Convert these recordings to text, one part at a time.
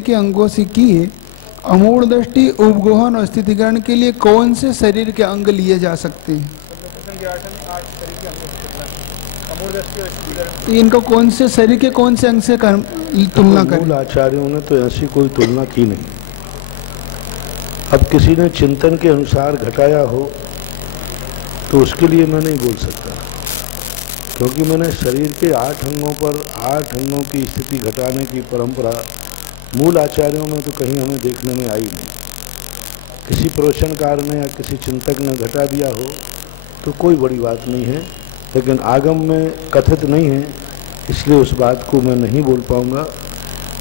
के अंगों से की है। अमूढ़ दृष्टि, उपगोहन और स्थितिकरण के लिए कौन से शरीर के अंग लिए जा सकते हैं? इनको कौन से शरीर के कौन से अंग से तुलना करें? मूल आचार्यों ने तो ऐसी कोई तुलना की नहीं। अब किसी ने चिंतन के अनुसार घटाया हो तो उसके लिए मैं नहीं बोल सकता, क्योंकि मैंने शरीर के 8 अंगों पर 8 अंगों की स्थिति घटाने की परंपरा मूल आचार्यों में तो कहीं हमें देखने में आई नहीं। किसी प्रवचनकार ने या किसी चिंतक ने घटा दिया हो तो कोई बड़ी बात नहीं है, लेकिन आगम में कथित नहीं है, इसलिए उस बात को मैं नहीं बोल पाऊंगा।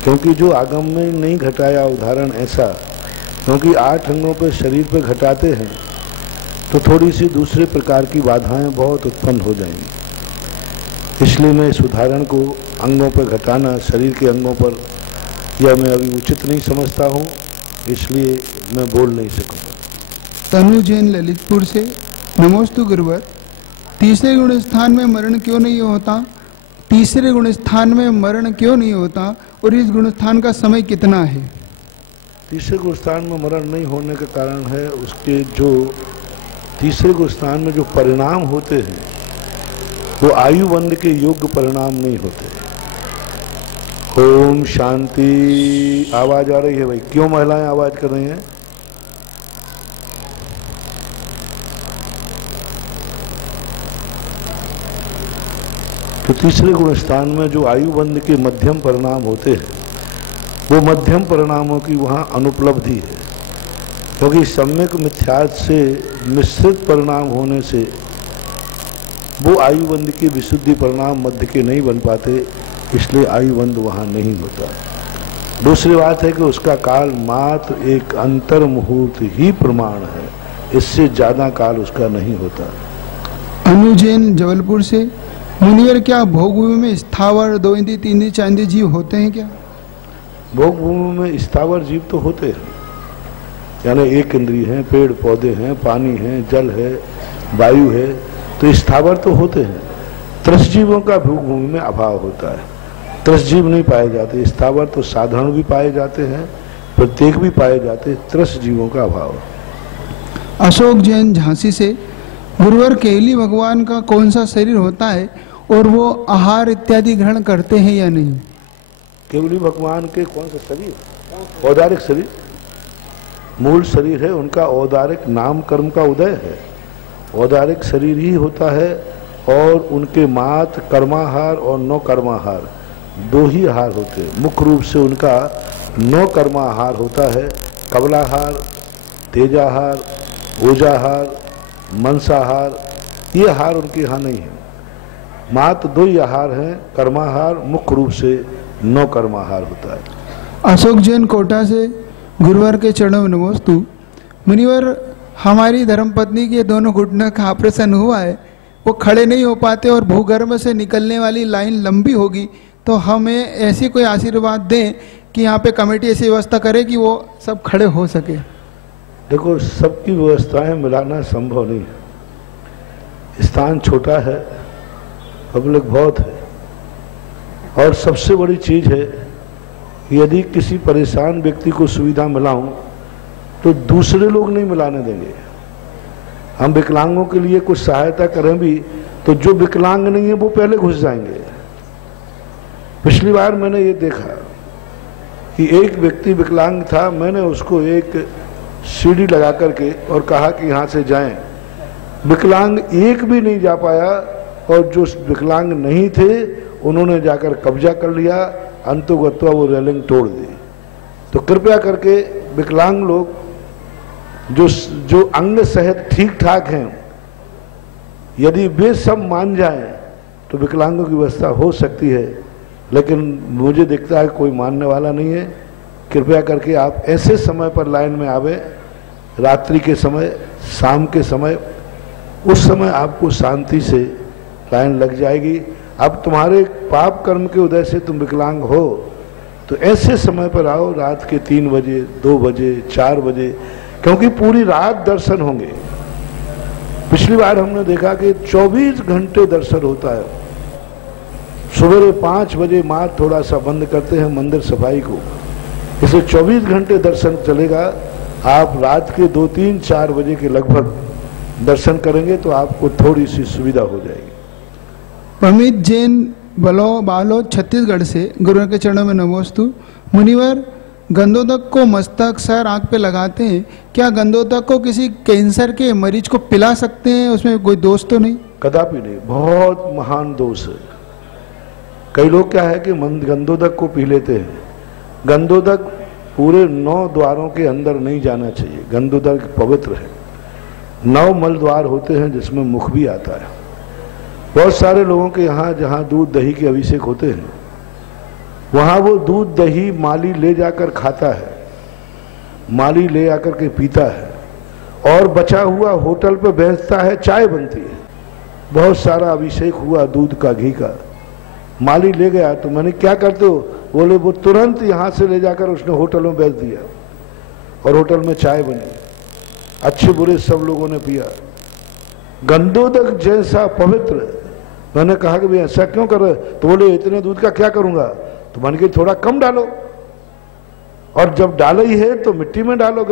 क्योंकि जो आगम में नहीं घटाया उदाहरण ऐसा, क्योंकि 8 अंगों पर शरीर पे घटाते हैं तो थोड़ी सी दूसरे प्रकार की बाधाएं बहुत उत्पन्न हो जाएंगी। इसलिए मैं इस उदाहरण को अंगों पर घटाना, शरीर के अंगों पर, यह मैं अभी उचित नहीं समझता हूँ, इसलिए मैं बोल नहीं सकूँगा। तनु जैन ललितपुर से, नमोस्तु गुरुवर। तीसरे गुण स्थान में मरण क्यों नहीं होता? तीसरे गुण स्थान में मरण क्यों नहीं होता और इस गुण स्थान का समय कितना है? तीसरे गुण स्थान में मरण नहीं होने का कारण है उसके जो तीसरे गुण स्थान में जो परिणाम होते हैं वो आयुवंद के योग्य परिणाम नहीं होते। ओम शांति। आवाज आ रही है भाई? क्यों महिलाएं आवाज कर रही हैं? तो तीसरे गुण स्थान में जो आयुवंद के मध्यम परिणाम होते हैं वो मध्यम परिणामों की वहाँ अनुपलब्धि है, क्योंकि सम्यक मिथ्यार्थ से मिश्रित परिणाम होने से वो आयुवंद की विशुद्धि परिणाम मध्य के नहीं बन पाते, इसलिए आयुवंद वहाँ नहीं होता। दूसरी बात है कि उसका काल मात्र एक अंतर मुहूर्त ही प्रमाण है, इससे ज्यादा काल उसका नहीं होता। अनुजैन जबलपुर से, मुनिवर क्या भोग भूमि में स्थावर 2 इंद्रिय 3 इंद्रिय 4 इंद्रिय जीव होते हैं क्या? भोग भूमि में स्थावर जीव तो होते हैं, यानी 1 इंद्रिय हैं, पेड़ पौधे हैं, पानी है, जल है, वायु है, तो स्थावर तो होते हैं। त्रस जीवों का भोग भूमि में अभाव होता है, त्रस जीव नहीं पाए जाते। स्थावर तो साधारण भी पाए जाते हैं, प्रत्येक भी पाए जाते हैं, त्रस जीवों का अभाव। अशोक जैन झांसी से, गुरुवर केवली भगवान का कौन सा शरीर होता है और वो आहार इत्यादि ग्रहण करते हैं या नहीं? केवली भगवान के कौन सा शरीर? औदारिक शरीर, मूल शरीर है उनका। औदारिक नाम कर्म का उदय है, औदारिक शरीर ही होता है। और उनके मात कर्माहार और 9 कर्माहार 2 ही आहार होते हैं। मुख्य रूप से उनका 9 कर्माहार होता है, कबलाहार, तेजाहार, ओजाहार, मंसाहार, ये आहार उनके यहाँ नहीं है। मात्र 2 ही आहार हैं, कर्माहार, मुख्य रूप से 9 कर्माहार होता है। अशोक जैन कोटा से, गुरुवर के चरणों में नमोस्तु। मुनिवर, हमारी धर्मपत्नी के दोनों घुटनों का ऑपरेशन हुआ है, वो खड़े नहीं हो पाते और भूगर्भ से निकलने वाली लाइन लंबी होगी, तो हमें ऐसी कोई आशीर्वाद दें कि यहाँ पे कमेटी ऐसी व्यवस्था करे कि वो सब खड़े हो सके। देखो, सबकी व्यवस्थाएं मिलाना संभव नहीं है, स्थान छोटा है, पब्लिक बहुत है, और सबसे बड़ी चीज है यदि किसी परेशान व्यक्ति को सुविधा मिलाऊं तो दूसरे लोग नहीं मिलाने देंगे। हम विकलांगों के लिए कुछ सहायता करें भी तो जो विकलांग नहीं है वो पहले घुस जाएंगे। पिछली बार मैंने ये देखा कि एक व्यक्ति विकलांग था, मैंने उसको एक सीढ़ी लगा करके और कहा कि यहाँ से जाएं। विकलांग एक भी नहीं जा पाया और जो विकलांग नहीं थे उन्होंने जाकर कब्जा कर लिया, अंतोगत्वा वो रेलिंग तोड़ दी। तो कृपया करके विकलांग लोग जो अंग सहित ठीक ठाक हैं, यदि वे सब मान जाएं तो विकलांगों की व्यवस्था हो सकती है, लेकिन मुझे दिखता है कोई मानने वाला नहीं है। कृपया करके आप ऐसे समय पर लाइन में आवे, रात्रि के समय, शाम के समय, उस समय आपको शांति से लाइन लग जाएगी। अब तुम्हारे पाप कर्म के उदय से तुम विकलांग हो तो ऐसे समय पर आओ, रात के 3 बजे, 2 बजे, 4 बजे, क्योंकि पूरी रात दर्शन होंगे। पिछली बार हमने देखा कि 24 घंटे दर्शन होता है। सवेरे 5 बजे माँ थोड़ा सा बंद करते हैं मंदिर सफाई को, इसे 24 घंटे दर्शन चलेगा। आप रात के 2, 3, 4 बजे के लगभग दर्शन करेंगे तो आपको थोड़ी सी सुविधा हो जाएगी। प्रमित जैन बालोद छत्तीसगढ़ से गुरुवर के चरणों में नमोस्तु। मुनिवर, गंधोदक को मस्तक, सर, आंख पे लगाते हैं, क्या गंधोदक को किसी कैंसर के मरीज को पिला सकते हैं? उसमें कोई दोष तो नहीं? कदापि नहीं, बहुत महान दोष है। कई लोग क्या है कि गंधोदक को पी लेते हैं। गंधोदक पूरे 9 द्वारों के अंदर नहीं जाना चाहिए। गंधोदक पवित्र है। 9 मल द्वार होते हैं जिसमें मुख भी आता है। बहुत सारे लोगों के यहाँ जहाँ दूध दही के अभिषेक होते हैं वहाँ वो दूध दही माली ले जाकर खाता है, माली ले आकर के पीता है और बचा हुआ होटल पे बेचता है, चाय बनती है। बहुत सारा अभिषेक हुआ दूध का, घी का, माली ले गया तो मैंने क्या करते हो? बोले वो तुरंत यहाँ से ले जाकर उसने होटल में बेच दिया और होटल में चाय बनी, अच्छे बुरे सब लोगों ने पिया। गंधोदक जैसा पवित्र। मैंने कहा कि भाई ऐसा क्यों कर रहे? तो बोले इतने दूध का क्या करूंगा? तो मैंने कहा थोड़ा कम डालो, और जब डाला ही है तो मिट्टी में डालो।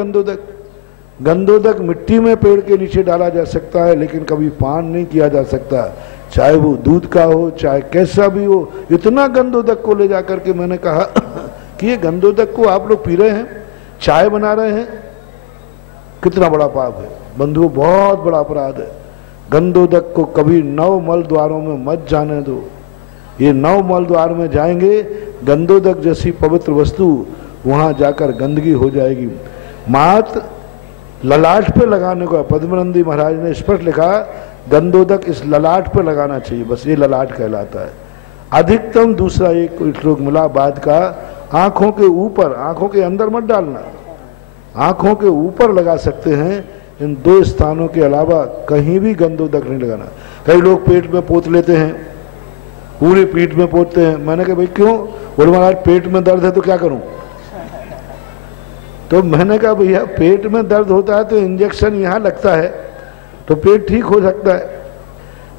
गंधोदक मिट्टी में पेड़ के नीचे डाला जा सकता है, लेकिन कभी पान नहीं किया जा सकता, चाहे वो दूध का हो चाहे कैसा भी हो। इतना गंधोदक को ले जाकर के मैंने कहा कि ये गंधोदक को आप लोग पी रहे हैं, चाय बना रहे हैं, कितना बड़ा पाप है बंधुओं, बहुत बड़ा अपराध है। गंधोदक को कभी 9 मल द्वारों में मत जाने दो। ये 9 मल द्वार में जाएंगे, गंधोदक जैसी पवित्र वस्तु वहां जाकर गंदगी हो जाएगी। मात्र ललाट पे लगाने को, पद्मनंदी महाराज ने स्पष्ट लिखा, गंधोदक इस ललाट पे लगाना चाहिए, बस ये ललाट कहलाता है। अधिकतम दूसरा एक श्लोक मिला बाद का, आंखों के ऊपर, आंखों के अंदर मत डालना, आंखों के ऊपर लगा सकते हैं। इन 2 स्थानों के अलावा कहीं भी गंधोदक नहीं लगाना। कई लोग पेट में पोत लेते हैं, पूरी पीठ में पोतते हैं। मैंने कहा भाई क्यों? बोले महाराज पेट में दर्द है तो क्या करूं? तो मैंने कहा भैया पेट में दर्द होता है तो इंजेक्शन यहाँ लगता है तो पेट ठीक हो सकता है।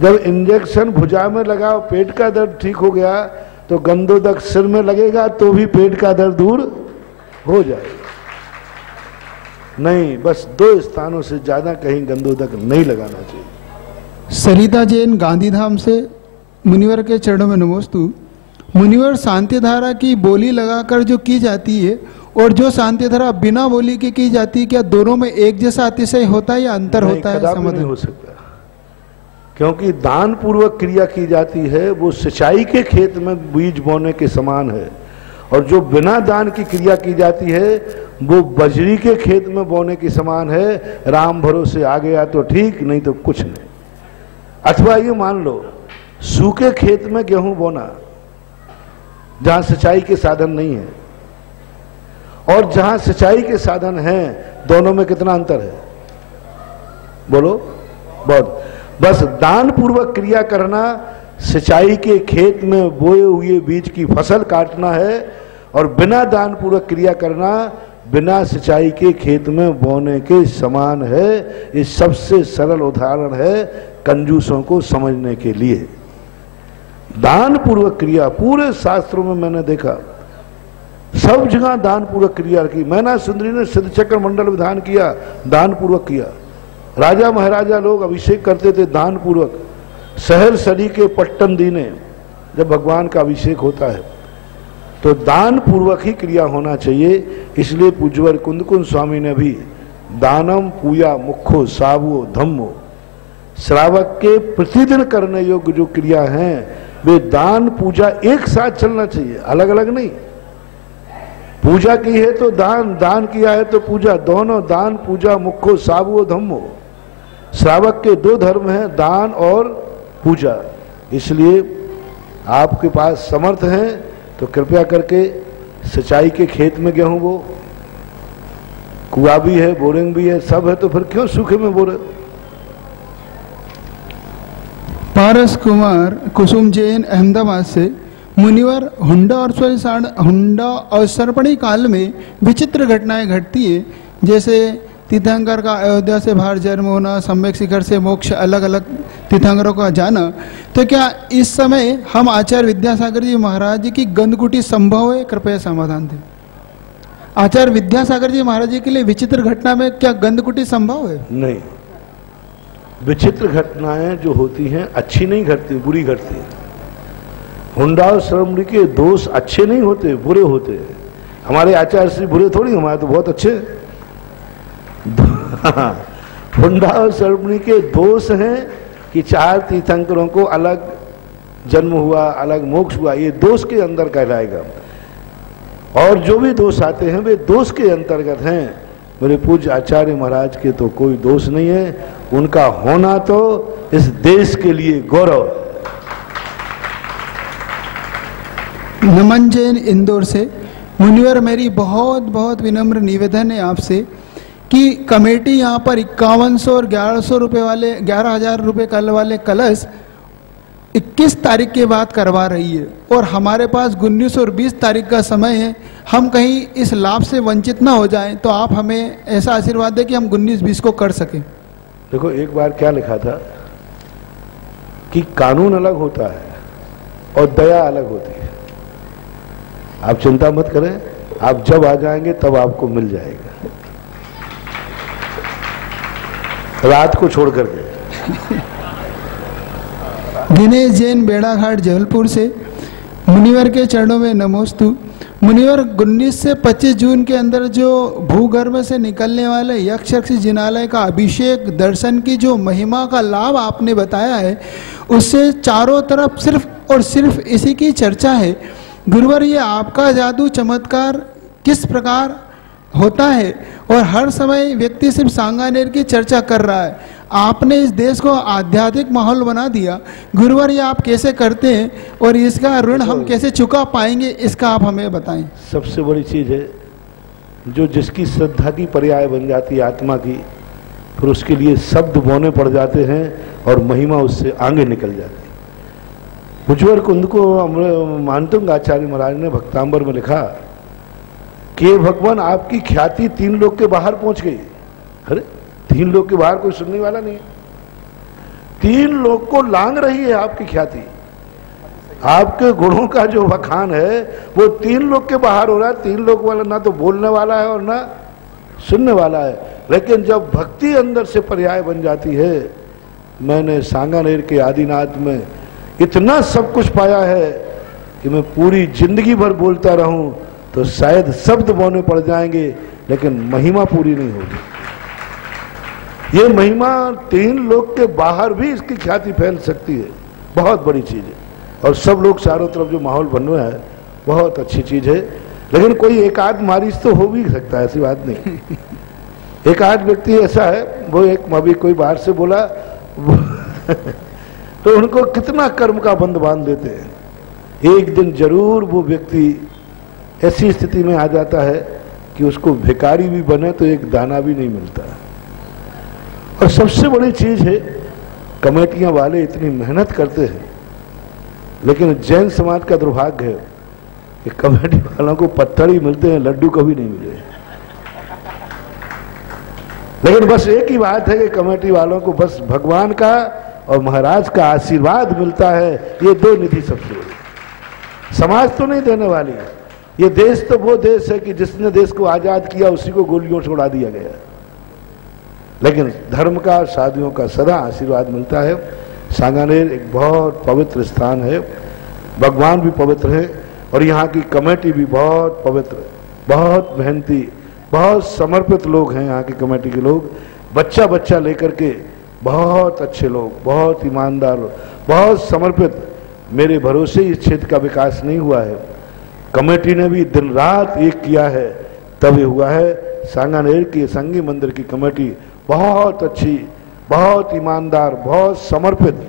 जब इंजेक्शन भुजा में लगा, पेट का दर्द ठीक हो गया, तो गंधोदक सिर में लगेगा तो भी पेट का दर्द दूर हो जाएगा। नहीं, बस 2 स्थानों से ज्यादा कहीं गंधोदक नहीं लगाना चाहिए। सरिता जैन गांधीधाम से मुनिवर के चरणों में नमोस्तु। मुनिवर, शांति धारा की बोली लगाकर जो की जाती है और जो शांति धारा बिना बोली की जाती है, क्या दोनों में एक जैसा अतिशय होता है या अंतर होता है? कदापि नहीं हो सकता, क्योंकि दान पूर्वक क्रिया की जाती है वो सिंचाई के खेत में बीज बोने के समान है, और जो बिना दान की क्रिया की जाती है वो बजरी के खेत में बोने के समान है। राम भरोसे आ गया तो ठीक, नहीं तो कुछ नहीं। अथवा ये मान लो सूखे खेत में गेहूं बोना, जहां सिंचाई के साधन नहीं है, और जहां सिंचाई के साधन हैं, दोनों में कितना अंतर है? बोलो, बहुत। बस दान पूर्वक क्रिया करना, सिंचाई के खेत में बोए हुए बीज की फसल काटना है, और बिना दान पूर्वक क्रिया करना बिना सिंचाई के खेत में बोने के समान है। ये सबसे सरल उदाहरण है कंजूसों को समझने के लिए। दान पूर्वक क्रिया पूरे शास्त्रों में मैंने देखा, सब जगह दान पूर्वक क्रिया की। मैना सुंदरी ने सिद्ध चक्र मंडल विधान किया, दान पूर्वक किया। राजा महाराजा लोग अभिषेक करते थे दान पूर्वक। शहर सरी के पट्टन दीने, जब भगवान का अभिषेक होता है तो दान पूर्वक ही क्रिया होना चाहिए। इसलिए पूज्यवर कुंदकुंज स्वामी ने भी दानम पूया मुखो सावो धम्मो, श्रावक के प्रतिदिन करने योग्य जो क्रिया हैं वे दान पूजा एक साथ चलना चाहिए, अलग अलग नहीं। पूजा की है तो दान, दान किया है तो पूजा, दोनों दान पूजा मुखो सावो धम्मो। श्रावक के 2 धर्म हैं, दान और पूजा। इसलिए आपके पास समर्थ हैं तो कृपया करके सिंचाई के खेत में गेहूं बो, कुआं भी है, बोरिंग भी है, सब है, तो फिर क्यों सूखे में बो रहे? पारस कुमार कुसुम जैन अहमदाबाद से, मुनिवर, हुंडा और सर्पणी काल में विचित्र घटनाएं घटती है, जैसे तीर्थंकर का अयोध्या से बाहर जन्म होना, सम्यक शिखर से मोक्ष, अलग अलग तीर्थंकरों का जाना। तो क्या इस समय हम आचार्य विद्यासागर जी महाराज जी की गंधकुटी संभव है? कृपया समाधान दें। आचार्य विद्यासागर जी महाराज जी के लिए विचित्र घटना में क्या गंधकुटी संभव है? नहीं, विचित्र घटनाएं जो होती हैं अच्छी नहीं घटती, बुरी घटती है। हुंडा और श्रमणी के दोष अच्छे नहीं होते, बुरे होते हैं। हमारे आचार्य श्री बुरे थोड़ी, हमारे तो बहुत अच्छे। हुंडा और श्रमणी के दोष हैं कि 4 तीर्थंकरों को अलग जन्म हुआ, अलग मोक्ष हुआ, ये दोष के अंदर कहलाएगा। और जो भी दोष आते हैं वे दोष के अंतर्गत हैं। मेरे पूज्य आचार्य महाराज के तो कोई दोष नहीं है, उनका होना तो इस देश के लिए गौरव है। नमन जैन इंदौर से। मुनिवर, मेरी बहुत बहुत विनम्र निवेदन है आपसे कि कमेटी यहाँ पर 5100 और 1100 रुपये वाले 11,000 रुपये कल वाले कलश 21 तारीख के बाद करवा रही है और हमारे पास 19 और 20 तारीख का समय है। हम कहीं इस लाभ से वंचित ना हो जाएं, तो आप हमें ऐसा आशीर्वाद दें कि हम 19-20 को कर सकें। देखो, एक बार क्या लिखा था कि कानून अलग होता है और दया अलग होती है। आप चिंता मत करें, आप जब आ जाएंगे तब आपको मिल जाएगा, रात को छोड़ करके। दिनेश जैन, बेड़ाघाट, जबलपुर से। मुनिवर के चरणों में नमोस्तु। मुनिवर, 19 से 25 जून के अंदर जो भूगर्भ से निकलने वाले यक्ष रक्षी जिनालय का अभिषेक दर्शन की जो महिमा का लाभ आपने बताया है, उससे चारों तरफ सिर्फ और सिर्फ इसी की चर्चा है। गुरुवर, ये आपका जादू चमत्कार किस प्रकार होता है और हर समय व्यक्ति सिर्फ सांगानेर की चर्चा कर रहा है। आपने इस देश को आध्यात्मिक माहौल बना दिया। गुरुवर, ये आप कैसे करते हैं और इसका ऋण हम कैसे चुका पाएंगे, इसका आप हमें बताएं। सबसे बड़ी चीज है जो जिसकी श्रद्धा की पर्याय बन जाती है आत्मा की, फिर उसके लिए शब्द बोने पड़ जाते हैं और महिमा उससे आगे निकल जाती है। मुझवर कुंद को मानतुंग आचार्य महाराज ने भक्तांबर में लिखा कि भगवान, आपकी ख्याति 3 लोग के बाहर पहुंच गई। अरे 3 लोग के बाहर कोई सुनने वाला नहीं, 3 लोग को लांग रही है आपकी ख्याति। आपके गुणों का जो बखान है वो 3 लोग के बाहर हो रहा है। 3 लोग वाला ना तो बोलने वाला है और ना सुनने वाला है। लेकिन जब भक्ति अंदर से पर्याय बन जाती है, मैंने सांगानेर के आदिनाथ में इतना सब कुछ पाया है कि मैं पूरी जिंदगी भर बोलता रहूं तो शायद शब्द बोने पड़ जाएंगे, लेकिन महिमा पूरी नहीं होगी। ये महिमा 3 लोग के बाहर भी इसकी ख्याति फैल सकती है, बहुत बड़ी चीज है। और सब लोग चारों तरफ जो माहौल बन रहा है बहुत अच्छी चीज है। लेकिन कोई एक आध मारिश तो हो भी सकता है, ऐसी बात नहीं। एक आध व्यक्ति ऐसा है, वो एक अभी कोई बाहर से बोला तो उनको कितना कर्म का बंध बांध देते हैं। एक दिन जरूर वो व्यक्ति ऐसी स्थिति में आ जाता है कि उसको भिखारी भी बने तो एक दाना भी नहीं मिलता। और सबसे बड़ी चीज है, कमेटियां वाले इतनी मेहनत करते हैं, लेकिन जैन समाज का दुर्भाग्य है कि कमेटी वालों को पत्थर ही मिलते हैं, लड्डू कभी नहीं मिले। लेकिन बस एक ही बात है कि कमेटी वालों को बस भगवान का और महाराज का आशीर्वाद मिलता है। ये 2 निधि सबसे बड़ी। समाज तो नहीं देने वाली। ये देश तो वो देश है कि जिसने देश को आजाद किया उसी को गोलियों से उड़ा दिया गया। लेकिन धर्म का, साधुओं का सदा आशीर्वाद मिलता है। सांगानेर एक बहुत पवित्र स्थान है, भगवान भी पवित्र है और यहाँ की कमेटी भी बहुत पवित्र, बहुत मेहनती, बहुत समर्पित लोग हैं। यहाँ की कमेटी के लोग बच्चा बच्चा लेकर के बहुत अच्छे लोग, बहुत ईमानदार, बहुत समर्पित। मेरे भरोसे इस क्षेत्र का विकास नहीं हुआ है। कमेटी ने भी दिन रात एक किया है, तब ये हुआ है। सांगानेर की संगी मंदिर की कमेटी बहुत अच्छी, बहुत ईमानदार, बहुत समर्पित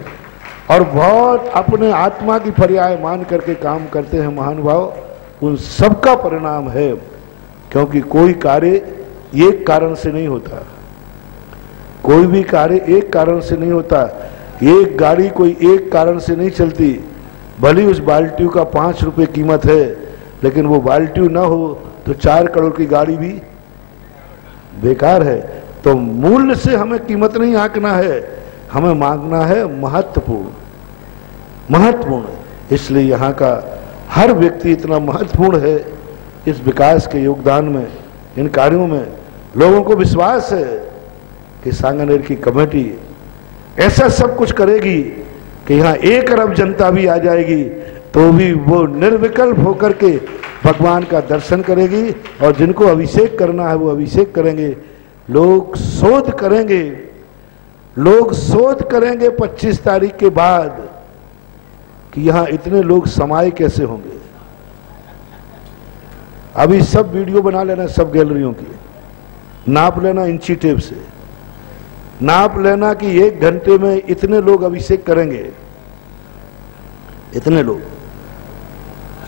और बहुत अपने आत्मा की पर्याय मान करके काम करते हैं महानुभाव। उन सबका परिणाम है, क्योंकि कोई कार्य एक कारण से नहीं होता। कोई भी कार्य एक कारण से नहीं होता। एक गाड़ी कोई एक कारण से नहीं चलती। भली उस बाल्टी का 5 रुपए कीमत है, लेकिन वो बाल्टी ना हो तो 4 करोड़ की गाड़ी भी बेकार है। तो मूल्य से हमें कीमत नहीं आंकना है, हमें मांगना है महत्वपूर्ण, महत्वपूर्ण। इसलिए यहाँ का हर व्यक्ति इतना महत्वपूर्ण है इस विकास के योगदान में, इन कार्यों में लोगों को विश्वास है कि सांगानेर की कमेटी ऐसा सब कुछ करेगी कि यहाँ 1 अरब जनता भी आ जाएगी तो भी वो निर्विकल्प होकर के भगवान का दर्शन करेगी, और जिनको अभिषेक करना है वो अभिषेक करेंगे। लोग शोध करेंगे 25 तारीख के बाद कि यहाँ इतने लोग समाये कैसे होंगे। अभी सब वीडियो बना लेना, सब गैलरियों की नाप लेना, इंची टेप से नाप लेना कि 1 घंटे में इतने लोग अभिषेक करेंगे, इतने लोग,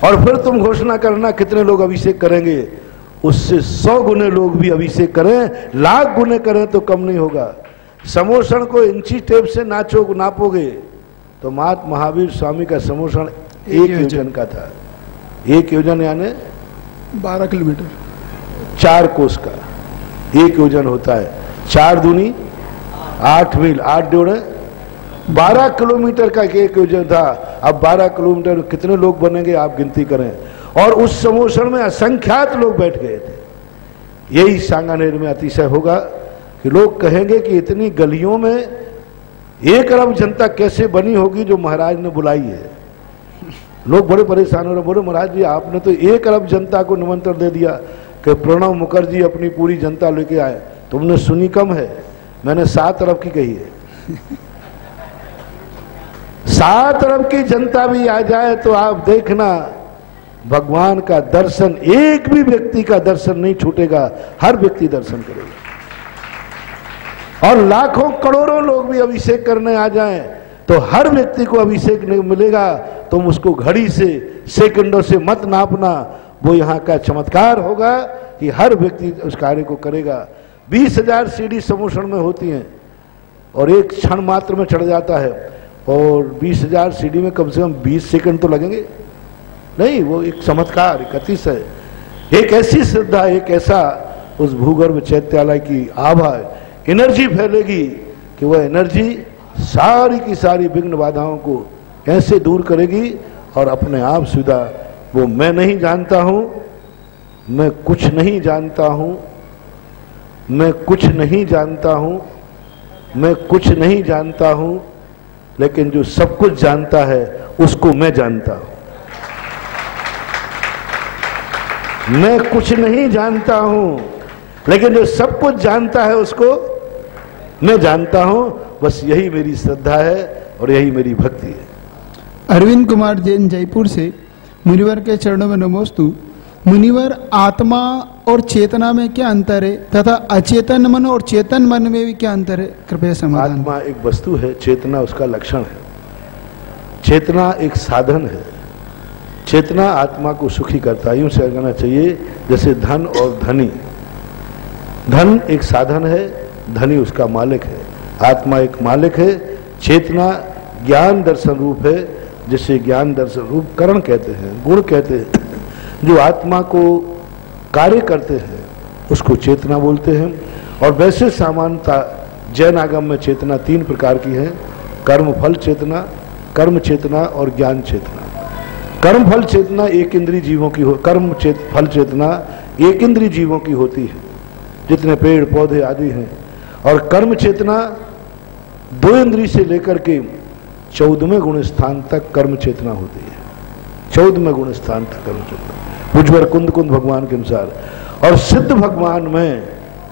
और फिर तुम घोषणा करना कितने लोग अभिषेक करेंगे। उससे 100 गुने लोग भी अभिषेक करें, 1,00,000 गुने करें तो कम नहीं होगा। समोषण को इंची टेप से नापोगे तो मात महावीर स्वामी का समोषण 1 योजन का था। 1 योजन यानी 12 किलोमीटर, 4 कोस का 1 योजन होता है। 4 दूनी 8 मील, 8 जोड़े 12 किलोमीटर का 1 योजन था। अब 12 किलोमीटर कितने लोग बनेंगे आप गिनती करें। और उस समोषण में असंख्यात लोग बैठ गए थे। यही सांगानेर में अतिशय होगा कि लोग कहेंगे कि इतनी गलियों में 1 अरब जनता कैसे बनी होगी जो महाराज ने बुलाई है। लोग बड़े परेशान हो रहे, बोले महाराज जी आपने तो 1 अरब जनता को निमंत्रण दे दिया कि प्रणब मुखर्जी अपनी पूरी जनता लेके आए, तुमने सुनी कम है, मैंने 7 अरब की कही है। 7 अरब की जनता भी आ जाए तो आप देखना भगवान का दर्शन, एक भी व्यक्ति का दर्शन नहीं छूटेगा, हर व्यक्ति दर्शन करेगा। और लाखों करोड़ों लोग भी अभिषेक करने आ जाएं तो हर व्यक्ति को अभिषेक नहीं मिलेगा। तुम उसको घड़ी से, सेकंडों से मत नापना, वो यहाँ का चमत्कार होगा कि हर व्यक्ति उस कार्य को करेगा। 20,000 सीढ़ी समोषण में होती हैं और 1 क्षण मात्र में चढ़ जाता है, और 20,000 सीढ़ी में कम से कम 20 सेकंड तो लगेंगे नहीं। वो एक चमत्कार, एक अतिशय, एक ऐसी श्रद्धा, एक ऐसा उस भूगर्भ चैत्यालय की आभा, एनर्जी फैलेगी कि वह एनर्जी सारी की सारी विघ्न बाधाओं को ऐसे दूर करेगी। और अपने आप सीधा वो मैं नहीं जानता हूं, मैं कुछ नहीं जानता हूं, मैं कुछ नहीं जानता हूं, मैं कुछ नहीं जानता हूं, लेकिन जो सब कुछ जानता है उसको मैं जानता हूं। मैं कुछ नहीं जानता हूं, लेकिन जो सब कुछ जानता है उसको मैं जानता हूं। बस यही मेरी श्रद्धा है और यही मेरी भक्ति है। अरविंद कुमार जैन जयपुर से, मुनिवर के चरणों में नमोस्तु। मुनिवर, आत्मा और चेतना में क्या अंतर है तथा अचेतन मन और चेतन मन में भी क्या अंतर है, कृपया समाधान। आत्मा एक वस्तु है, चेतना उसका लक्षण है। चेतना एक साधन है। चेतना आत्मा को सुखी करता है। यूं से कहना चाहिए जैसे धन और धनी। धन एक साधन है, धनी उसका मालिक है। आत्मा एक मालिक है। चेतना ज्ञान दर्शन रूप है, जिसे ज्ञान दर्शन रूप करण कहते हैं, गुण कहते हैं। जो आत्मा को कार्य करते हैं उसको चेतना बोलते हैं। और वैसे सामान्यता जैन आगम में चेतना 3 प्रकार की है: कर्म फल चेतना, कर्म चेतना और ज्ञान चेतना। कर्म फल चेतना एक इंद्रिय जीवों की हो, फल चेतना एक इंद्रिय जीवों की होती है, जितने पेड़ पौधे आदि हैं। और कर्म चेतना 2 इंद्रिय से लेकर के 14वें गुण स्थान तक कर्म चेतना होती है। 14वें गुण स्थान तक कर्म चेतना, भुजवर कुंद कुंद भगवान के अनुसार। और सिद्ध भगवान में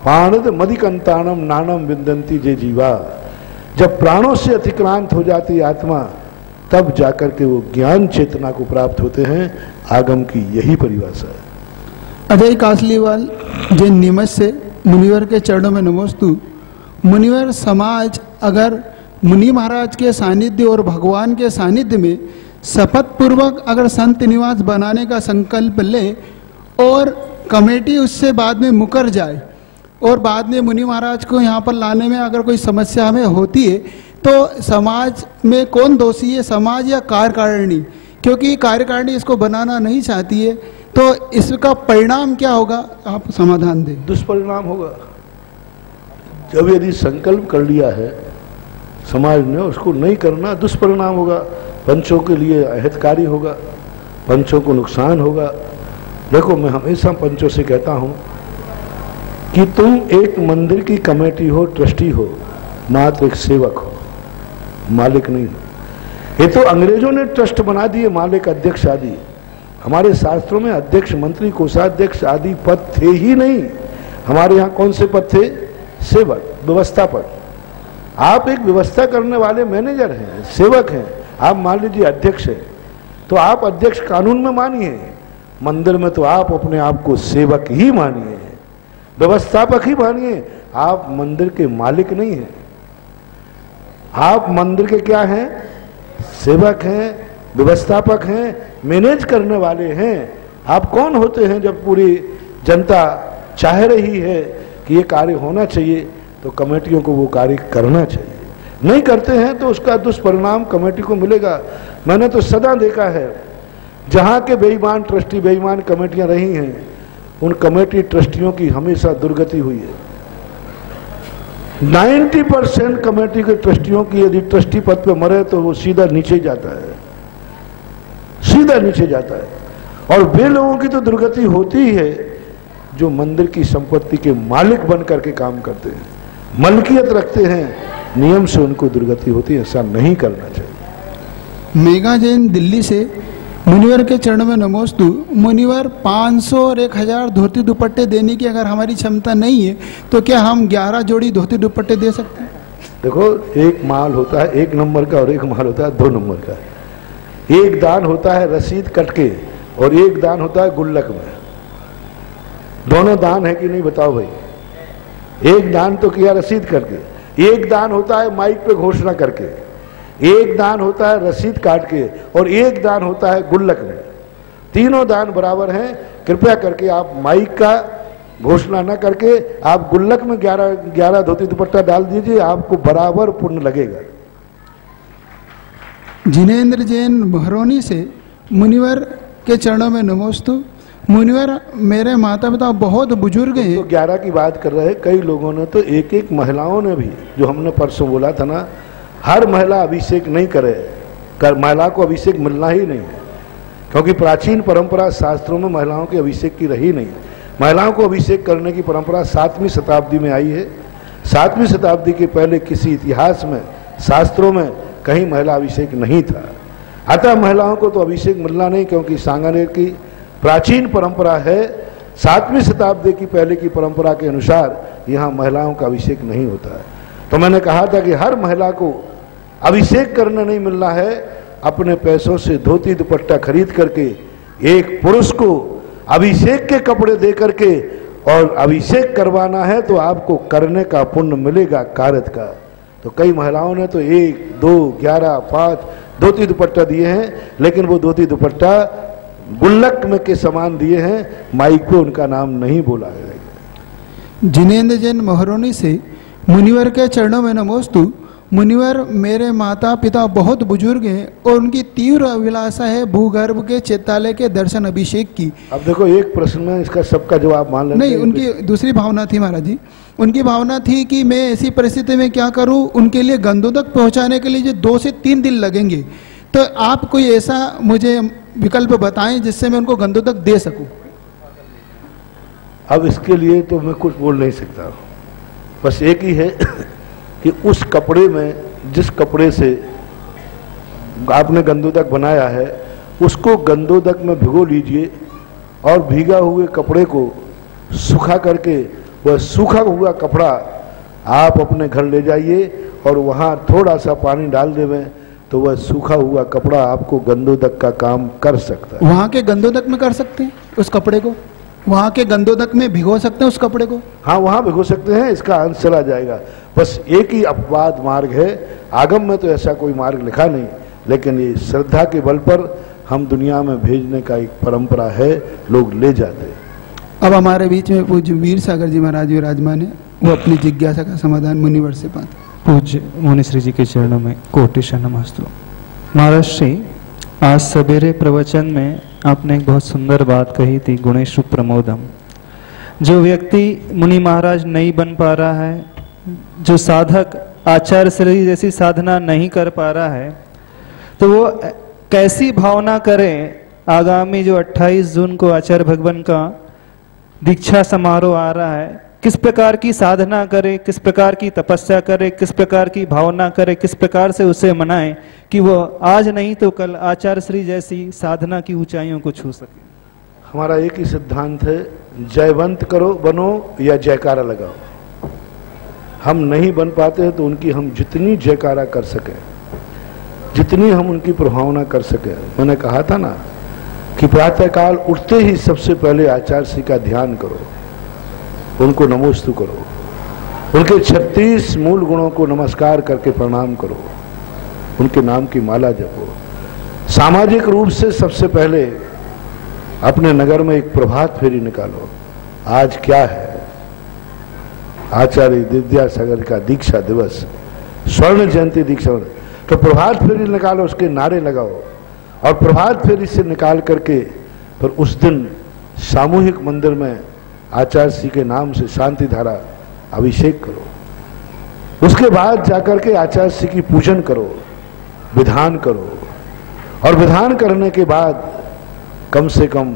पाणिद मदिकंतानम नानम विंदंती जे जीवा, जब प्राणों से अतिक्रांत हो जाती आत्मा, तब जाकर के वो ज्ञान चेतना को प्राप्त होते हैं। आगम की यही परिभाषा है। अजय कासलीवाल जैन नीमच से, मुनिवर के चरणों में नमोस्तु। मुनिवर, समाज अगर मुनि महाराज के सानिध्य और भगवान के सानिध्य में शपथ पूर्वक अगर संत निवास बनाने का संकल्प ले और कमेटी उससे बाद में मुकर जाए और बाद में मुनि महाराज को यहाँ पर लाने में अगर कोई समस्या हमें होती है, तो समाज में कौन दोषी है, समाज या कार्यकारिणी? क्योंकि कार्यकारिणी इसको बनाना नहीं चाहती है, तो इसका परिणाम क्या होगा, आप समाधान दें। दुष्परिणाम होगा। जब यदि संकल्प कर लिया है समाज ने, उसको नहीं करना, दुष्परिणाम होगा। पंचों के लिए अहितकारी होगा, पंचों को नुकसान होगा। देखो, मैं हमेशा पंचों से कहता हूं कि तुम एक मंदिर की कमेटी हो, ट्रस्टी हो, मात्र एक सेवक हो, मालिक नहीं हो। ये तो अंग्रेजों ने ट्रस्ट बना दिए, मालिक, अध्यक्ष आदि। हमारे शास्त्रों में अध्यक्ष, मंत्री, कोषाध्यक्ष आदि पद थे ही नहीं। हमारे यहाँ कौन से पद थे? सेवक, व्यवस्थापक। आप एक व्यवस्था करने वाले मैनेजर हैं, सेवक हैं। आप मान लीजिए अध्यक्ष हैं, तो आप अध्यक्ष कानून में मानिए, मंदिर में तो आप अपने आप को सेवक ही मानिए, व्यवस्थापक ही मानिए। आप मंदिर के मालिक नहीं हैं, आप मंदिर के क्या हैं? सेवक हैं, व्यवस्थापक हैं, मैनेज करने वाले हैं। आप कौन होते हैं? जब पूरी जनता चाह रही है कि ये कार्य होना चाहिए, तो कमेटियों को वो कार्य करना चाहिए। नहीं करते हैं तो उसका दुष्परिणाम कमेटी को मिलेगा। मैंने तो सदा देखा है, जहां के बेईमान ट्रस्टी, बेईमान कमेटियां रही हैं, उन कमेटी ट्रस्टियों की हमेशा दुर्गति हुई है। 90% कमेटी के ट्रस्टियों की यदि ट्रस्टी पद पे मरे तो वो सीधा नीचे जाता है, सीधा नीचे जाता है। और वे लोगों की तो दुर्गति होती ही है जो मंदिर की संपत्ति के मालिक बन करके काम करते हैं, मलकियत रखते हैं, नियम से उनको दुर्गति होती है। ऐसा नहीं करना चाहिए। मेघा जैन दिल्ली से, मुनिवर के चरणों में नमोस्तु। मुनिवर, 500 और 1000 धोती दुपट्टे देने की अगर हमारी क्षमता नहीं है तो क्या हम 11 जोड़ी धोती दुपट्टे दे सकते हैं? देखो, एक माल होता है 1 नंबर का और एक माल होता है 2 नंबर का। एक दान होता है रसीद कट के और एक दान होता है गुल्लक में। दोनों दान है कि नहीं बताओ भाई? एक दान तो किया रसीद करके, एक दान होता है माइक पे घोषणा करके, एक दान होता है रसीद काट के और एक दान होता है गुल्लक में। तीनों दान बराबर हैं। कृपया करके आप माइक का घोषणा न करके आप गुल्लक में 11 धोती दुपट्टा डाल दीजिए, आपको बराबर पुण्य लगेगा। जिनेंद्र जैन बहरोनी से, मुनिवर के चरणों में नमोस्तु। मुनिवर, मेरे माता पिता बहुत बुजुर्ग हैं। तो 11 की बात कर रहे हैं। कई लोगों ने तो एक महिलाओं ने भी, जो हमने परसों बोला था ना, हर महिला अभिषेक नहीं करे, महिला को अभिषेक मिलना ही नहीं है, क्योंकि प्राचीन परंपरा शास्त्रों में महिलाओं के अभिषेक की रही नहीं। महिलाओं को अभिषेक करने की परंपरा 7वीं शताब्दी में आई है। 7वीं शताब्दी के पहले किसी इतिहास में, शास्त्रों में कहीं महिला अभिषेक नहीं था। अतः महिलाओं को तो अभिषेक मिलना नहीं, क्योंकि सांगानेर की प्राचीन परंपरा है। 7वीं शताब्दी की पहले की परंपरा के अनुसार यहाँ महिलाओं का अभिषेक नहीं होता है। तो मैंने कहा था कि हर महिला को अभिषेक करना नहीं मिलना है। अपने पैसों से धोती दुपट्टा खरीद करके एक पुरुष को अभिषेक के कपड़े दे करके और अभिषेक करवाना है तो आपको करने का पुण्य मिलेगा, कारत का। तो कई महिलाओं ने तो 1, 2, 11, 5 धोती दुपट्टा दिए हैं, लेकिन वो धोती दुपट्टा गुल्लक में के समान दिए हैं, माइक पे उनका नाम नहीं बोला जाएगा। जिनेंद्र जैन महरोनी से, मुनिवर के चरणों में नमोस्तु। मुनिवर, मेरे माता पिता बहुत बुजुर्ग हैं और उनकी तीव्र अभिलाषा है भूगर्भ के चैत्यालय के दर्शन अभिषेक की। अब देखो, एक प्रश्न में इसका सबका जवाब मान लेते नहीं, उनकी दूसरी भावना थी महाराज जी। उनकी भावना थी कि मैं ऐसी परिस्थिति में क्या करूं, उनके लिए गंदोदक पहुंचाने के लिए जो 2 से 3 दिन लगेंगे, तो आप कोई ऐसा मुझे विकल्प बताएं जिससे मैं उनको गंदोदक दे सकूं। अब इसके लिए तो मैं कुछ बोल नहीं सकता, बस एक ही है कि उस कपड़े में, जिस कपड़े से आपने गंदोदक बनाया है, उसको गंदोदक में भिगो लीजिए और भीगा हुए कपड़े को सूखा करके, वह सूखा हुआ कपड़ा आप अपने घर ले जाइए और वहाँ थोड़ा सा पानी डाल देवें तो वह सूखा हुआ कपड़ा आपको गंदोदक का काम कर सकता है। वहाँ के गंदोदक में कर सकते हैं उस कपड़े को? वहाँ के गंदोदक में भिगो सकते हैं उस कपड़े को? हाँ, वहाँ भिगो सकते हैं, इसका अंश चला जाएगा। बस एक ही अपवाद मार्ग है, आगम में तो ऐसा कोई मार्ग लिखा नहीं, लेकिन ये श्रद्धा के बल पर हम दुनिया में भेजने का एक परंपरा है, लोग ले जाते हैं। अब हमारे बीच में पूज्य वीर सागर जी महाराज विराजमान है, वो अपनी जिज्ञासा का समाधान मुनिवर से पाते। पूज्य मुनिश्री जी के चरणों में कोटि शरणमस्तु। महाराज श्री, आज सवेरे प्रवचन में आपने एक बहुत सुंदर बात कही थी, गुणेषु प्रमोदम। जो व्यक्ति मुनि महाराज नहीं बन पा रहा है, जो साधक आचार्य श्री जैसी साधना नहीं कर पा रहा है, तो वो कैसी भावना करे आगामी जो 28 जून को आचार्य भगवान का दीक्षा समारोह आ रहा है, किस प्रकार की साधना करें, किस प्रकार की तपस्या करें, किस प्रकार की भावना करें, किस प्रकार से उसे मनाएं कि वो आज नहीं तो कल आचार्य श्री जैसी साधना की ऊंचाइयों को छू सके? हमारा एक ही सिद्धांत है, जयवंत करो, बनो या जयकारा लगाओ। हम नहीं बन पाते हैं तो उनकी हम जितनी जयकारा कर सके, जितनी हम उनकी प्रभावना कर सके। मैंने कहा था ना कि प्रातःकाल उठते ही सबसे पहले आचार्य श्री का ध्यान करो, उनको नमोस्तु करो, उनके 36 मूल गुणों को नमस्कार करके प्रणाम करो, उनके नाम की माला जपो। सामाजिक रूप से सबसे पहले अपने नगर में एक प्रभात फेरी निकालो। आज क्या है? आचार्य विद्यासागर का दीक्षा दिवस, स्वर्ण जयंती दीक्षा। तो प्रभात फेरी निकालो, उसके नारे लगाओ और प्रभात फेरी से निकाल करके फिर उस दिन सामूहिक मंदिर में आचार्य श्री के नाम से शांति धारा अभिषेक करो। उसके बाद जाकर के आचार्य श्री की पूजन करो, विधान करो, और विधान करने के बाद कम से कम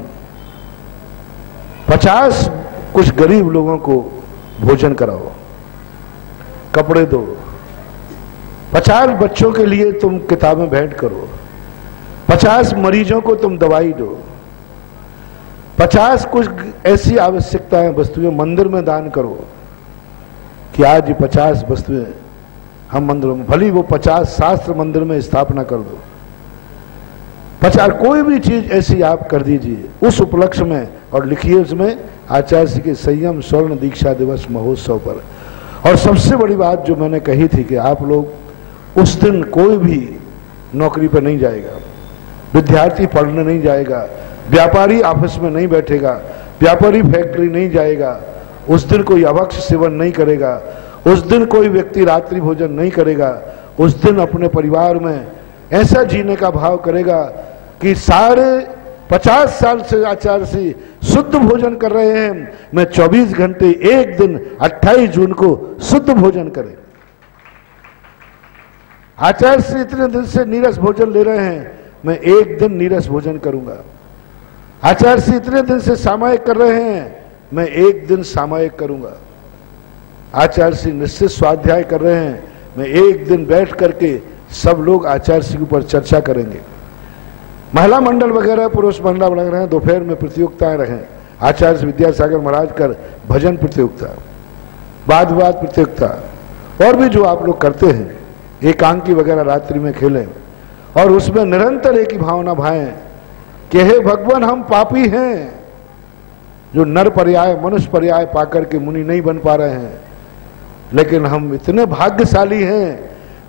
50 कुछ गरीब लोगों को भोजन कराओ, कपड़े दो, 50 बच्चों के लिए तुम किताबें भेंट करो, 50 मरीजों को तुम दवाई दो, 50 कुछ ऐसी आवश्यकताएं वस्तुएं मंदिर में दान करो कि आज ये 50 वस्तुएं हम मंदिरों में, भली वो 50 शास्त्र मंदिर में स्थापना कर दो, 50 कोई भी चीज ऐसी आप कर दीजिए उस उपलक्ष्य में, और लिखिए उसमें आचार्य श्री के संयम स्वर्ण दीक्षा दिवस महोत्सव पर। और सबसे बड़ी बात जो मैंने कही थी कि आप लोग उस दिन कोई भी नौकरी पर नहीं जाएगा, विद्यार्थी पढ़ने नहीं जाएगा, व्यापारी ऑफिस में नहीं बैठेगा, व्यापारी फैक्ट्री नहीं जाएगा, उस दिन कोई अभक्ष सेवन नहीं करेगा, उस दिन कोई व्यक्ति रात्रि भोजन नहीं करेगा, उस दिन अपने परिवार में ऐसा जीने का भाव करेगा कि सारे 50 साल से आचार्य श्री शुद्ध भोजन कर रहे हैं, मैं 24 घंटे एक दिन 28 जून को शुद्ध भोजन करें। आचार्य श्री इतने दिन से नीरस भोजन ले रहे हैं, मैं एक दिन नीरस भोजन करूंगा। आचार्य श्री इतने दिन से सामायिक कर रहे हैं, मैं एक दिन सामायिक करूंगा। आचार्य श्री निश्चित स्वाध्याय कर रहे हैं, मैं एक दिन बैठ करके सब लोग आचार्य श्री के ऊपर चर्चा करेंगे। महिला मंडल वगैरह, पुरुष मंडल वगैरह दोपहर में प्रतियोगिताएं रहें, आचार्य विद्यासागर महाराज कर भजन प्रतियोगिता, वाद विवाद प्रतियोगिता, और भी जो आप लोग करते हैं, एकांकी वगैरह रात्रि में खेलें, और उसमें निरंतर एक ही भावना भाएं कि हे भगवान, हम पापी हैं जो नर पर्याय मनुष्य पर्याय पाकर के मुनि नहीं बन पा रहे हैं, लेकिन हम इतने भाग्यशाली हैं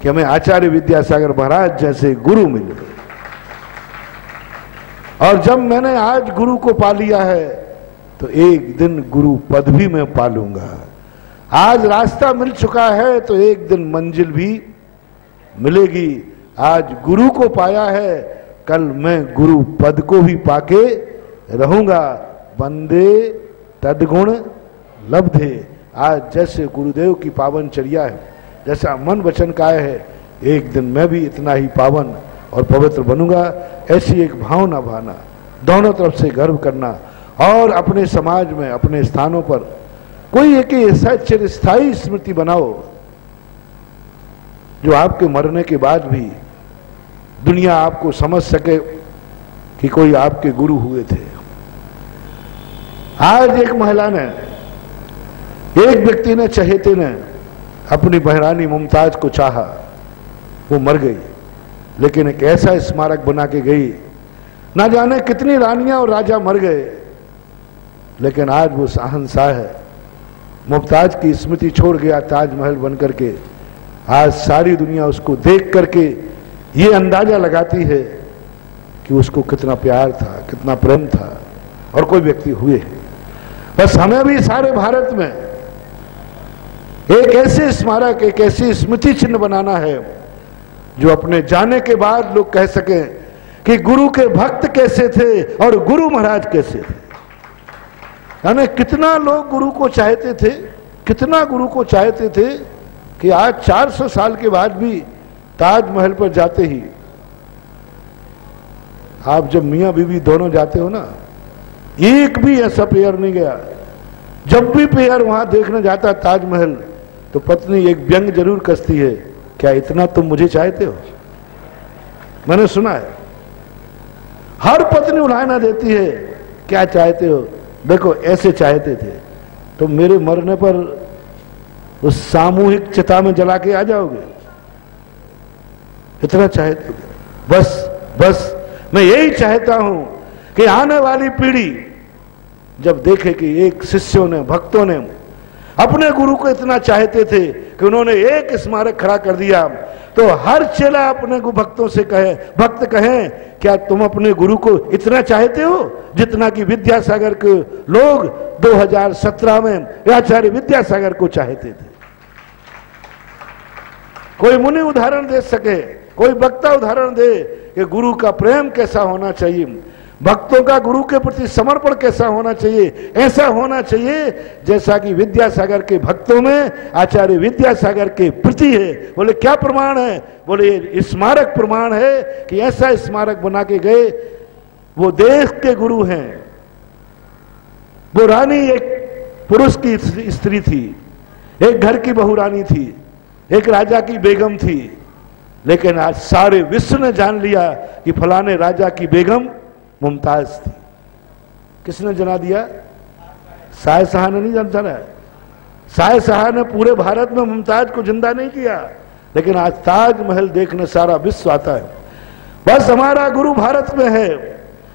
कि हमें आचार्य विद्यासागर महाराज जैसे गुरु मिले। और जब मैंने आज गुरु को पा लिया है तो एक दिन गुरु पद भी मैं पालूंगा। आज रास्ता मिल चुका है तो एक दिन मंजिल भी मिलेगी। आज गुरु को पाया है, कल मैं गुरु पद को भी पाके रहूंगा। वंदे तद्गुण लब्धे। आज जैसे गुरुदेव की पावन चर्या है, जैसा मन वचन काय है, एक दिन मैं भी इतना ही पावन और पवित्र बनूंगा। ऐसी एक भावना भाना, दोनों तरफ से गर्व करना, और अपने समाज में अपने स्थानों पर कोई एक ऐसा चिरस्थायी स्मृति बनाओ जो आपके मरने के बाद भी दुनिया आपको समझ सके कि कोई आपके गुरु हुए थे। आज एक महिला ने, एक व्यक्ति ने, चहेते ने अपनी बहरानी मुमताज को चाहा, वो मर गई, लेकिन एक ऐसा स्मारक बना के गई। ना जाने कितनी रानियां और राजा मर गए, लेकिन आज वो शहंशाह है। मुमताज की स्मृति छोड़ गया ताजमहल बन करके। आज सारी दुनिया उसको देख करके ये अंदाजा लगाती है कि उसको कितना प्यार था, कितना प्रेम था, और कोई व्यक्ति हुए हैं। बस हमें भी सारे भारत में एक ऐसे स्मारक, एक ऐसी स्मृति चिन्ह बनाना है जो अपने जाने के बाद लोग कह सकें कि गुरु के भक्त कैसे थे और गुरु महाराज कैसे थे। यानी कितना लोग गुरु को चाहते थे, कितना गुरु को चाहते थे कि आज 400 साल के बाद भी ताजमहल पर जाते ही आप जब मियाँ बीवी दोनों जाते हो ना, एक भी ऐसा पेयर नहीं गया, जब भी पेयर वहां देखने जाता ताजमहल तो पत्नी एक व्यंग जरूर कसती है, क्या इतना तुम मुझे चाहते हो? मैंने सुना है हर पत्नी उड़ाना देती है, क्या चाहते हो? देखो ऐसे चाहते थे तो मेरे मरने पर उस सामूहिक चिता में जला के आ जाओगे, इतना चाहते हो? बस मैं यही चाहता हूं कि आने वाली पीढ़ी जब देखे कि एक शिष्यों ने, भक्तों ने अपने गुरु को इतना चाहते थे कि उन्होंने एक स्मारक खड़ा कर दिया, तो हर चेला अपने भक्तों से कहे, भक्त कहें, क्या तुम अपने गुरु को इतना चाहते हो जितना कि विद्यासागर के लोग 2017 में आचार्य विद्यासागर को चाहते थे? कोई मुनि उदाहरण दे सके, कोई वक्ता उदाहरण दे कि गुरु का प्रेम कैसा होना चाहिए, भक्तों का गुरु के प्रति समर्पण कैसा होना चाहिए? ऐसा होना चाहिए जैसा कि विद्यासागर के भक्तों में आचार्य विद्यासागर के प्रति है। बोले क्या प्रमाण है? बोले स्मारक प्रमाण है कि ऐसा स्मारक बना के गए। वो देश के गुरु हैं। वो रानी एक पुरुष की स्त्री थी, एक घर की बहू रानी थी, एक राजा की बेगम थी, लेकिन आज सारे विश्व ने जान लिया कि फलाने राजा की बेगम मुमताज थी। किसने जना दिया? शाहजहां ने नहीं जानता रहा। शाहजहां ने पूरे भारत में मुमताज को जिंदा नहीं किया, लेकिन आज ताजमहल देखने सारा विश्व आता है। बस हमारा गुरु भारत में है,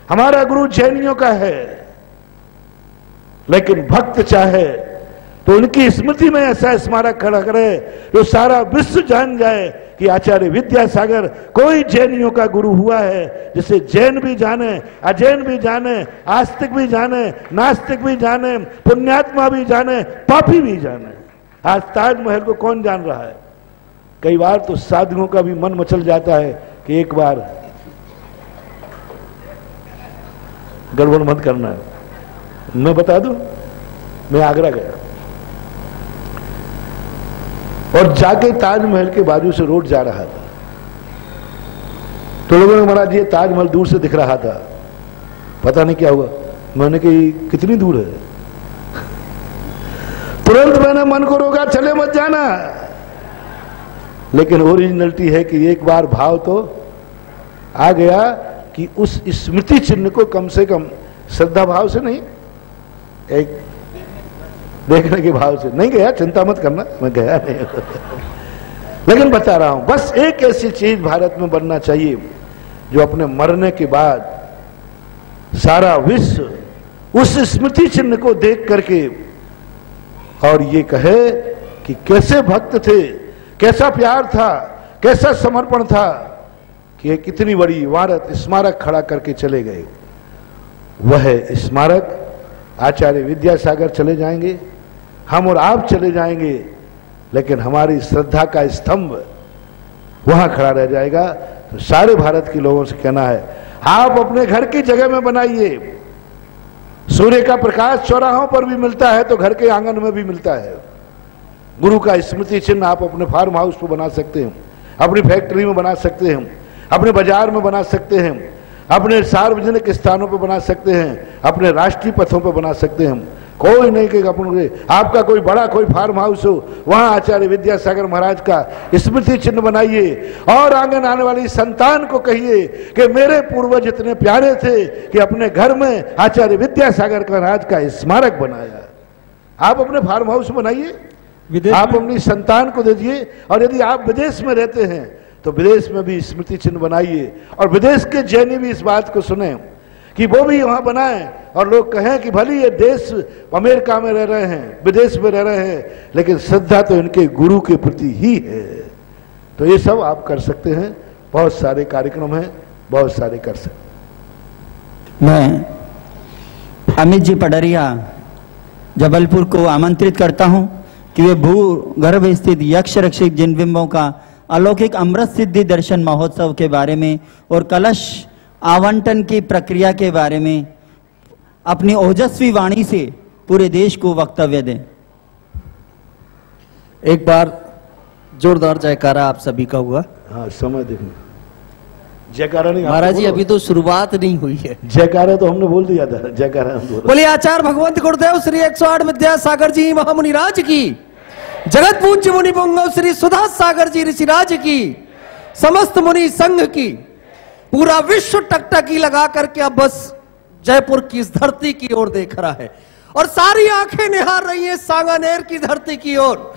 हमारा गुरु जैनियों का है, लेकिन भक्त चाहे तो उनकी स्मृति में ऐसा स्मारक खड़ा करे जो सारा विश्व जान जाए कि आचार्य विद्यासागर कोई जैनियों का गुरु हुआ है, जिसे जैन भी जाने, अजैन भी जाने, आस्तिक भी जाने, नास्तिक भी जाने, पुण्यात्मा भी जाने, पापी भी जाने। आज ताजमहल को कौन जान रहा है? कई बार तो साधुओं का भी मन मचल जाता है कि एक बार गड़बड़ मत करना है। मैं बता दूं, मैं आगरा गया और जाके ताजमहल के बाजू से रोड जा रहा था, तो लोगों ने महाराज ये ताजमहल दूर से दिख रहा था, पता नहीं क्या हुआ। मैंने कही कितनी दूर है? तुरंत मैंने मन को रोका, चले मत जाना। लेकिन ओरिजिनलिटी है कि एक बार भाव तो आ गया कि उस स्मृति चिन्ह को कम से कम श्रद्धा भाव से नहीं, एक देखने के भाव से नहीं गया। चिंता मत करना, मैं गया नहीं लेकिन बता रहा हूं, बस एक ऐसी चीज भारत में बनना चाहिए जो अपने मरने के बाद सारा विश्व उस स्मृति चिन्ह को देख करके और ये कहे कि कैसे भक्त थे, कैसा प्यार था, कैसा समर्पण था कि ये कितनी बड़ी इमारत, स्मारक खड़ा करके चले गए। वह स्मारक आचार्य विद्यासागर चले जाएंगे, हम और आप चले जाएंगे, लेकिन हमारी श्रद्धा का स्तंभ वहां खड़ा रह जाएगा। तो सारे भारत के लोगों से कहना है, आप अपने घर की जगह में बनाइए। सूर्य का प्रकाश चौराहों पर भी मिलता है तो घर के आंगन में भी मिलता है। गुरु का स्मृति चिन्ह आप अपने फार्म हाउस पर बना सकते हैं, अपनी फैक्ट्री में बना सकते हैं, अपने बाजार में बना सकते हैं, अपने सार्वजनिक स्थानों पर बना सकते हैं, अपने राष्ट्रीय पथों पर बना सकते हैं। कोई नहीं कहेगा अपने, आपका कोई बड़ा कोई फार्म हाउस हो, वहां आचार्य विद्यासागर महाराज का स्मृति चिन्ह बनाइए और आंगन आने वाली संतान को कहिए कि मेरे पूर्वज इतने प्यारे थे कि अपने घर में आचार्य विद्यासागर महाराज का स्मारक बनाया। आप अपने फार्म हाउस बनाइए, आप अपनी संतान को दीजिए। और यदि आप विदेश में रहते हैं तो विदेश में भी स्मृति चिन्ह बनाइए और विदेश के जैनी भी इस बात को सुने कि वो भी वहां बनाएं और लोग कहें कि भले ये देश अमेरिका में रह रहे हैं, विदेश में रह रहे हैं, लेकिन श्रद्धा तो इनके गुरु के प्रति ही है। तो ये सब आप कर सकते हैं, बहुत सारे कार्यक्रम हैं, बहुत सारे कर सकते। मैं अमित जी पडरिया जबलपुर को आमंत्रित करता हूं कि वे भूगर्भ स्थित यक्ष रक्षित जिन बिंबों का अलौकिक अमृत सिद्धि दर्शन महोत्सव के बारे में और कलश आवंटन की प्रक्रिया के बारे में अपनी ओजस्वी वाणी से पूरे देश को वक्तव्य दें। एक बार जोरदार जयकारा आप सभी का हुआ। हाँ, समय देखना, जयकारा नहीं, महाराज जी अभी तो शुरुआत नहीं हुई है। जयकारा तो हमने बोल दिया था, जयकारा हम बोल। बोलिए आचार्य भगवंत गुरुदेव श्री 108 विद्यासागर जी महामुनि राज की, जगत पूज्य मुनि पुंगव श्री सुधा सागर जी ऋषिराज की, समस्त मुनि संघ की। पूरा विश्व टकटकी लगा करके अब बस जयपुर की इस धरती की ओर देख रहा है और सारी आंखें निहार रही हैं सांगानेर की धरती की ओर।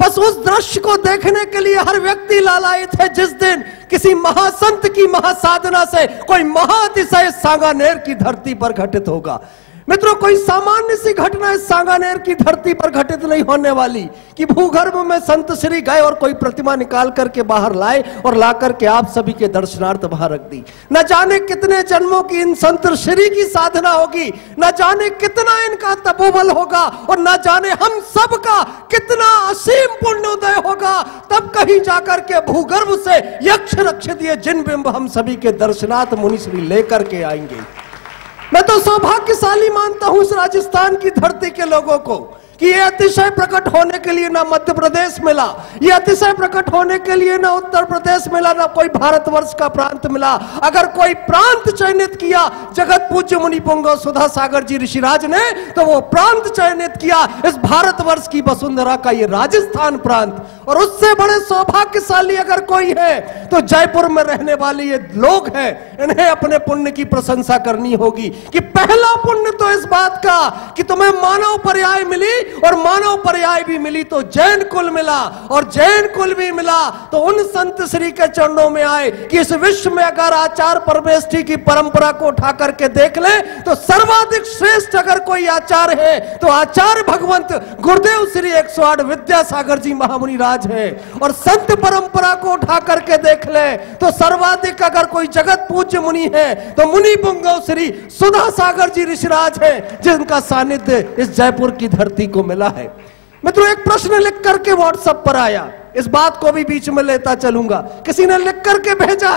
बस उस दृश्य को देखने के लिए हर व्यक्ति लालायित है जिस दिन किसी महासंत की महासाधना से कोई महाअतिशय सांगानेर की धरती पर घटित होगा। मित्रों, कोई सामान्य सी घटना इस सांगानेर की धरती पर घटित नहीं होने वाली कि भूगर्भ में संत श्री गए और कोई प्रतिमा निकाल करके बाहर लाए और ला करके आप सभी के दर्शनार्थ बाहर रख दी। न जाने कितने जन्मों की इन संत श्री की साधना होगी, न जाने कितना इनका तपोबल होगा और न जाने हम सब का कितना असीम पुण्योदय होगा, तब कहीं जाकर के भूगर्भ से यक्ष रक्षित ये जिन बिंब हम सभी के दर्शनार्थ मुनि श्री लेकर के आएंगे। मैं तो सौभाग्यशाली मानता हूं इस राजस्थान की धरती के लोगों को कि ये अतिशय प्रकट होने के लिए ना मध्य प्रदेश मिला, ये अतिशय प्रकट होने के लिए ना उत्तर प्रदेश मिला, ना कोई भारतवर्ष का प्रांत मिला। अगर कोई प्रांत चयनित किया जगत पूज्य मुनि पुंगव सुधा सागर जी ऋषिराज ने, तो वो प्रांत चयनित किया इस भारतवर्ष की वसुंधरा का ये राजस्थान प्रांत। और उससे बड़े सौभाग्यशाली अगर कोई है तो जयपुर में रहने वाले ये लोग हैं। इन्हें अपने पुण्य की प्रशंसा करनी होगी कि पहला पुण्य तो इस बात का कि तुम्हें मानव पर्याय मिली और मानव पर्याय भी मिली तो जैन कुल मिला, और जैन कुल भी मिला तो उन संत श्री के चरणों में आए कि इस विश्व में अगर आचार परमेष्ठी की परंपरा को उठा करके देख ले तो सर्वाधिक श्रेष्ठ अगर कोई आचार्य है तो आचार्य भगवंत गुरुदेव श्री 108 विद्यासागर जी महामुनि राज है। और संत परंपरा को उठा करके देख ले तो सर्वाधिक अगर कोई जगत पूज्य मुनि है तो मुनि पुंगव श्री सुधा सागर जी ऋषिराज है, जिनका सानिध्य इस जयपुर की धरती को मिला है। मित्रों, एक प्रश्न लिख करके व्हाट्सएप पर आया, इस बात को भी बीच में लेता चलूंगा। किसी ने लिख करके भेजा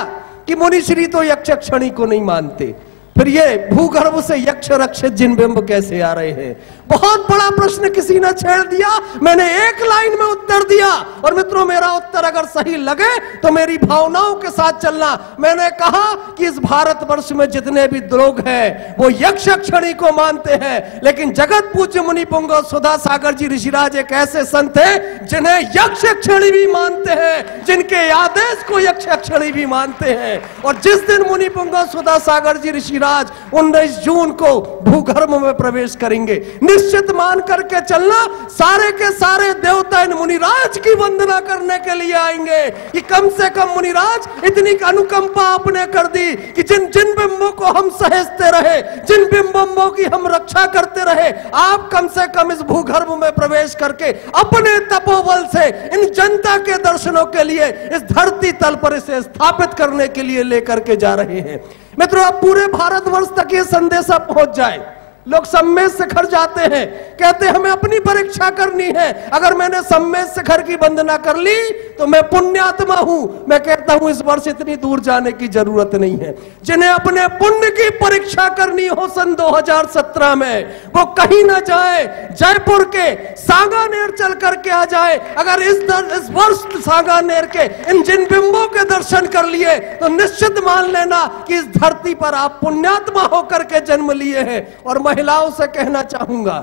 कि मुनि श्री तो यक्ष क्षणी को नहीं मानते, फिर ये भूगर्भ से यक्ष रक्षित जिन बिंब कैसे आ रहे हैं। बहुत बड़ा प्रश्न किसी ने छेड़ दिया, मैंने एक लाइन में उत्तर दिया। और मित्रों, मेरा उत्तर अगर सही लगे तो मेरी भावनाओं के साथ चलना। मैंने कहा कि इस भारतवर्ष में जितने भी लोग हैं वो यक्ष क्षणी को मानते हैं, लेकिन जगत पूज्य मुनि पुंगव सुधा सागर जी ऋषिराज एक ऐसे संत हैं जिन्हें यक्ष क्षणी भी मानते हैं, जिनके आदेश को यक्ष क्षणी भी मानते हैं। और जिस दिन मुनि पुंगव सुधा सागर जी ऋषिराज 19 जून को भूगर्भ में प्रवेश करेंगे, निश्चित मान करके चलना सारे के सारे देवता इन मुनिराज की वंदना करने के लिए आएंगे कि कम से कम मुनिराज इतनी अनुकंपा आपने कर दी कि जिन जिन बिंबों को हम सहेजते रहे, जिन बिंबों की हम रक्षा करते रहे, आप कम से कम इस भूगर्भ में प्रवेश करके अपने तपोबल से इन जनता के दर्शनों के लिए इस धरती तल पर इसे स्थापित करने के लिए लेकर के जा रहे हैं। मित्रों, अब पूरे भारतवर्ष तक ये संदेशा पहुंच जाए। लोग सम्मेद शिखर जाते हैं, कहते हैं हमें अपनी परीक्षा करनी है। अगर मैंने सम्मेद शिखर की वंदना कर ली तो मैं पुण्यात्मा हूं। मैं कहता हूं इस वर्ष इतनी दूर जाने की जरूरत नहीं है। जिन्हें अपने पुण्य की परीक्षा करनी हो सन 2017 में, वो कहीं ना जाए, जयपुर के सांगानेर चल करके आ जाए। अगर इस वर्ष सांगानेर के इन जिन बिंबों के दर्शन कर लिए तो निश्चित मान लेना कि इस धरती पर आप पुण्यात्मा होकर के जन्म लिए हैं। और महिलाओं से कहना चाहूंगा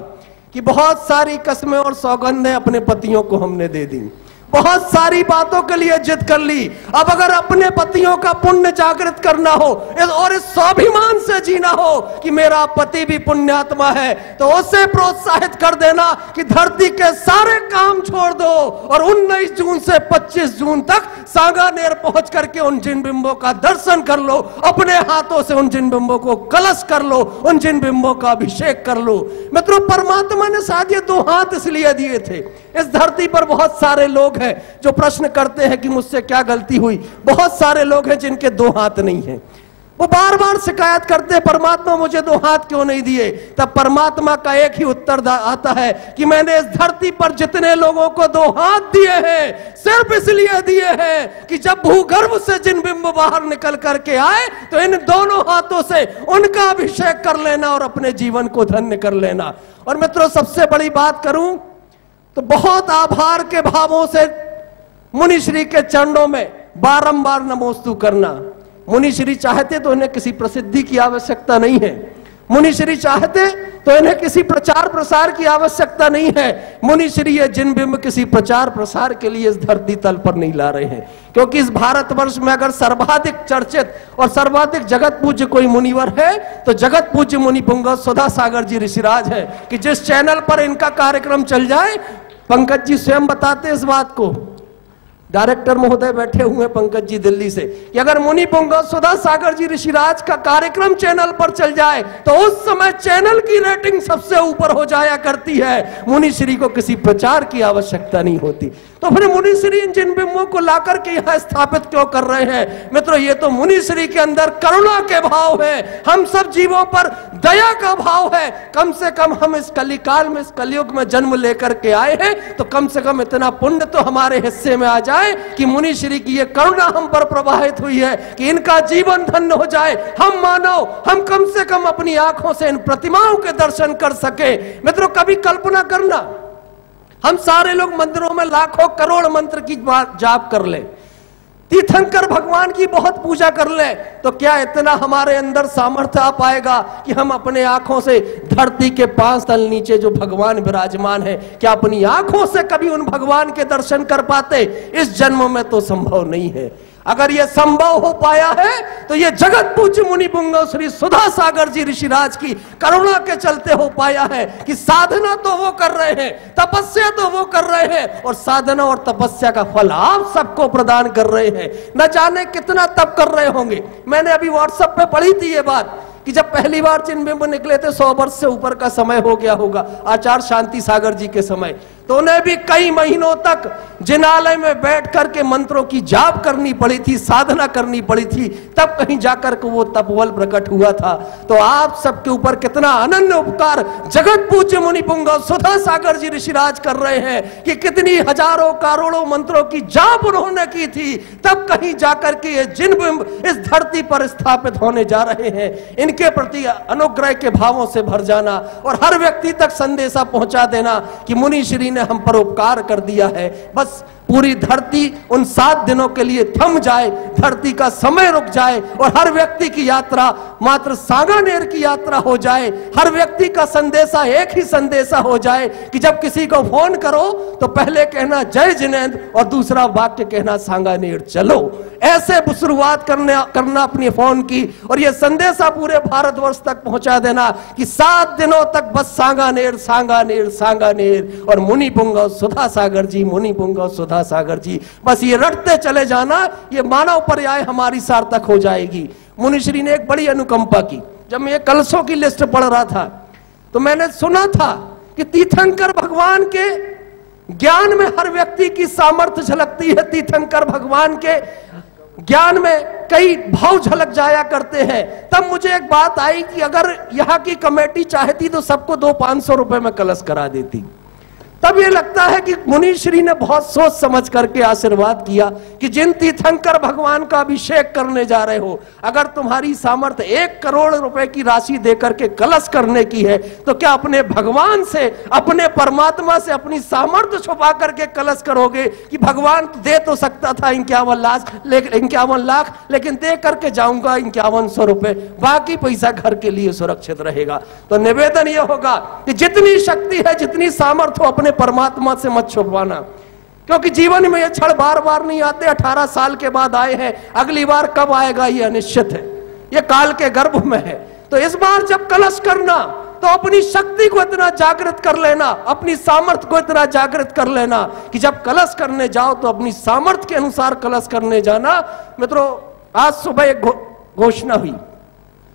कि बहुत सारी कस्में और सौगंधें अपने पतियों को हमने दे दी, बहुत सारी बातों के लिए जिद कर ली। अब अगर अपने पतियों का पुण्य जागृत करना हो और इस स्वाभिमान से जीना हो कि मेरा पति भी पुण्यात्मा है, तो उसे प्रोत्साहित कर देना कि धरती के सारे काम छोड़ दो और 19 जून से 25 जून तक सांगानेर पहुंच करके उन जिन बिंबों का दर्शन कर लो, अपने हाथों से उन जिन बिंबों को कलश कर लो, उन जिन बिंबों का अभिषेक कर लो। मित्रों, परमात्मा ने शायद ये 2 हाथ इसलिए दिए थे। इस धरती पर बहुत सारे लोग हैं जो प्रश्न करते हैं कि मुझसे क्या गलती हुई। बहुत सारे लोग हैं जिनके 2 हाथ नहीं हैं। वो बार बार शिकायत करते हैं परमात्मा मुझे 2 हाथ क्यों नहीं दिए। तब परमात्मा का एक ही उत्तर आता है कि मैंने इस धरती पर जितने लोगों को 2 हाथ दिए हैं सिर्फ इसलिए दिए हैं कि जब भूगर्भ से जिन बिंब बाहर निकल करके आए तो इन दोनों हाथों से उनका अभिषेक कर लेना और अपने जीवन को धन्य कर लेना। और मित्रों, सबसे बड़ी बात करूं तो बहुत आभार के भावों से मुनि श्री के चरणों में बारंबार नमोस्तु करना। मुनि श्री चाहते तो इन्हें किसी प्रसिद्धि की आवश्यकता नहीं है, मुनि श्री चाहते तो इन्हें किसी प्रचार प्रसार की आवश्यकता नहीं है। मुनि श्री ये जिन बिंब किसी प्रचार प्रसार के लिए इस धरती तल पर नहीं ला रहे हैं, क्योंकि इस भारतवर्ष में अगर सर्वाधिक चर्चित और सर्वाधिक जगत पूज्य कोई मुनिवर है तो जगत पूज्य मुनि पुंगव सुधा सागर जी ऋषिराज है, कि जिस चैनल पर इनका कार्यक्रम चल जाए, पंकज जी स्वयं बताते इस बात को, डायरेक्टर महोदय बैठे हुए पंकज जी दिल्ली से, कि अगर मुनि पुंगव सुधा सागर जी ऋषिराज का कार्यक्रम चैनल पर चल जाए तो उस समय चैनल की रेटिंग सबसे ऊपर हो जाया करती है, मुनि श्री को किसी प्रचार की आवश्यकता नहीं होती। तो फिर मुनि श्री इन जिन बिंबों को लाकर के यहां स्थापित क्यों कर रहे हैं? मित्रों, ये तो मुनि श्री के अंदर करुणा के भाव है, हम सब जीवों पर दया का भाव है। कम से कम हम इस कलिकाल में, इस कलयुग में जन्म लेकर के आए हैं, तो कम से कम इतना पुण्य तो हमारे हिस्से में आ जाए कि मुनि श्री की ये करुणा हम पर प्रवाहित हुई है कि इनका जीवन धन्य हो जाए। हम मानव, हम कम से कम अपनी आंखों से इन प्रतिमाओं के दर्शन कर सके। मित्रों, कभी कल्पना करना, हम सारे लोग मंदिरों में लाखों करोड़ मंत्र की जाप कर ले, तीर्थंकर भगवान की बहुत पूजा कर ले, तो क्या इतना हमारे अंदर सामर्थ्य आ पाएगा कि हम अपने आंखों से धरती के 5 तल नीचे जो भगवान विराजमान है, क्या अपनी आंखों से कभी उन भगवान के दर्शन कर पाते? इस जन्म में तो संभव नहीं है। अगर यह संभव हो पाया है तो यह जगत पूज्य मुनि पुंगव श्री सुधा सागर जी ऋषिराज की करुणा के चलते हो पाया है, कि साधना तो वो कर रहे हैं, तपस्या तो वो कर रहे हैं, और साधना और तपस्या का फल आप सबको प्रदान कर रहे हैं। न जाने कितना तप कर रहे होंगे। मैंने अभी व्हाट्सएप पे पढ़ी थी ये बात कि जब पहली बार चिन्हबिंब निकले थे, 100 वर्ष से ऊपर का समय हो गया होगा, आचार्य शांति सागर जी के समय, तो उन्हें भी कई महीनों तक जिनालय में बैठ करके मंत्रों की जाप करनी पड़ी थी, साधना करनी पड़ी थी, तब कहीं जाकर के वो तपबल प्रकट हुआ था। तो आप सबके ऊपर कितना अनन्य उपकार जगत पूज्य मुनि पुंगव सुधा सागर जी ऋषिराज कर रहे हैं, कि कितनी हजारों करोड़ों मंत्रों की जाप उन्होंने की थी, तब कहीं जाकर के ये जिन बिंब इस धरती पर स्थापित होने जा रहे हैं। इनके प्रति अनुग्रह के भावों से भर जाना और हर व्यक्ति तक संदेशा पहुंचा देना कि मुनि श्री ने हम पर उपकार कर दिया है। बस पूरी धरती उन 7 दिनों के लिए थम जाए, धरती का समय रुक जाए और हर व्यक्ति की यात्रा मात्र सांगानेर की यात्रा हो जाए। हर व्यक्ति का संदेशा एक ही संदेशा हो जाए कि जब किसी को फोन करो तो पहले कहना जय जिनेंद्र और दूसरा वाक्य कहना सांगानेर चलो। ऐसे शुरुआत करना अपने फोन की और यह संदेशा पूरे भारतवर्ष तक पहुंचा देना कि 7 दिनों तक बस सांगानेर सांगानेर सांगानेर और मुनि पुंगव सुधा सागर जी, मुनि पुंगव सुधा सागर जी, बस ये रटते चले जाना, ये मानव पर्याय हमारी सार्थक हो जाएगी। मुनिश्री ने एक बड़ी अनुकंपा की। जब मैं कलशों की लिस्ट पढ़ रहा था तो मैंने सुना था कि तीर्थंकर भगवान के ज्ञान में हर व्यक्ति की सामर्थ्य झलकती है, तीर्थंकर भगवान के ज्ञान में कई भाव झलक जाया करते हैं। तब मुझे एक बात आई कि अगर यहाँ की कमेटी चाहती तो सबको 200-500 रुपए में कलश करा देती। तब ये लगता है कि मुनिश्री ने बहुत सोच समझ करके आशीर्वाद किया कि जिन तीर्थंकर भगवान का अभिषेक करने जा रहे हो, अगर तुम्हारी सामर्थ्य 1 करोड़ रुपए की राशि देकर के कलश करने की है तो क्या अपने भगवान से, अपने परमात्मा से अपनी सामर्थ्य छुपा करके कलश करोगे कि भगवान दे तो सकता था 51 लाख, लेकिन दे करके जाऊंगा 5100 रुपए, बाकी पैसा घर के लिए सुरक्षित रहेगा। तो निवेदन यह होगा कि जितनी शक्ति है, जितनी सामर्थ्य हो, अपने परमात्मा से मत छुपवाना, क्योंकि जीवन में ये क्षण बार बार नहीं आते। 18 साल के बाद आए हैं, अगली बार कब आएगा ये अनिश्चित है, ये काल के गर्भ में है। तो इस बार जब कलश करना तो अपनी शक्ति को इतना जागृत कर लेना, अपनी सामर्थ्य को इतना जागृत कर लेना कि जब कलश करने जाओ तो अपनी सामर्थ्य के अनुसार कलश करने जाना। मित्रों, आज सुबह एक घोषणा हुई,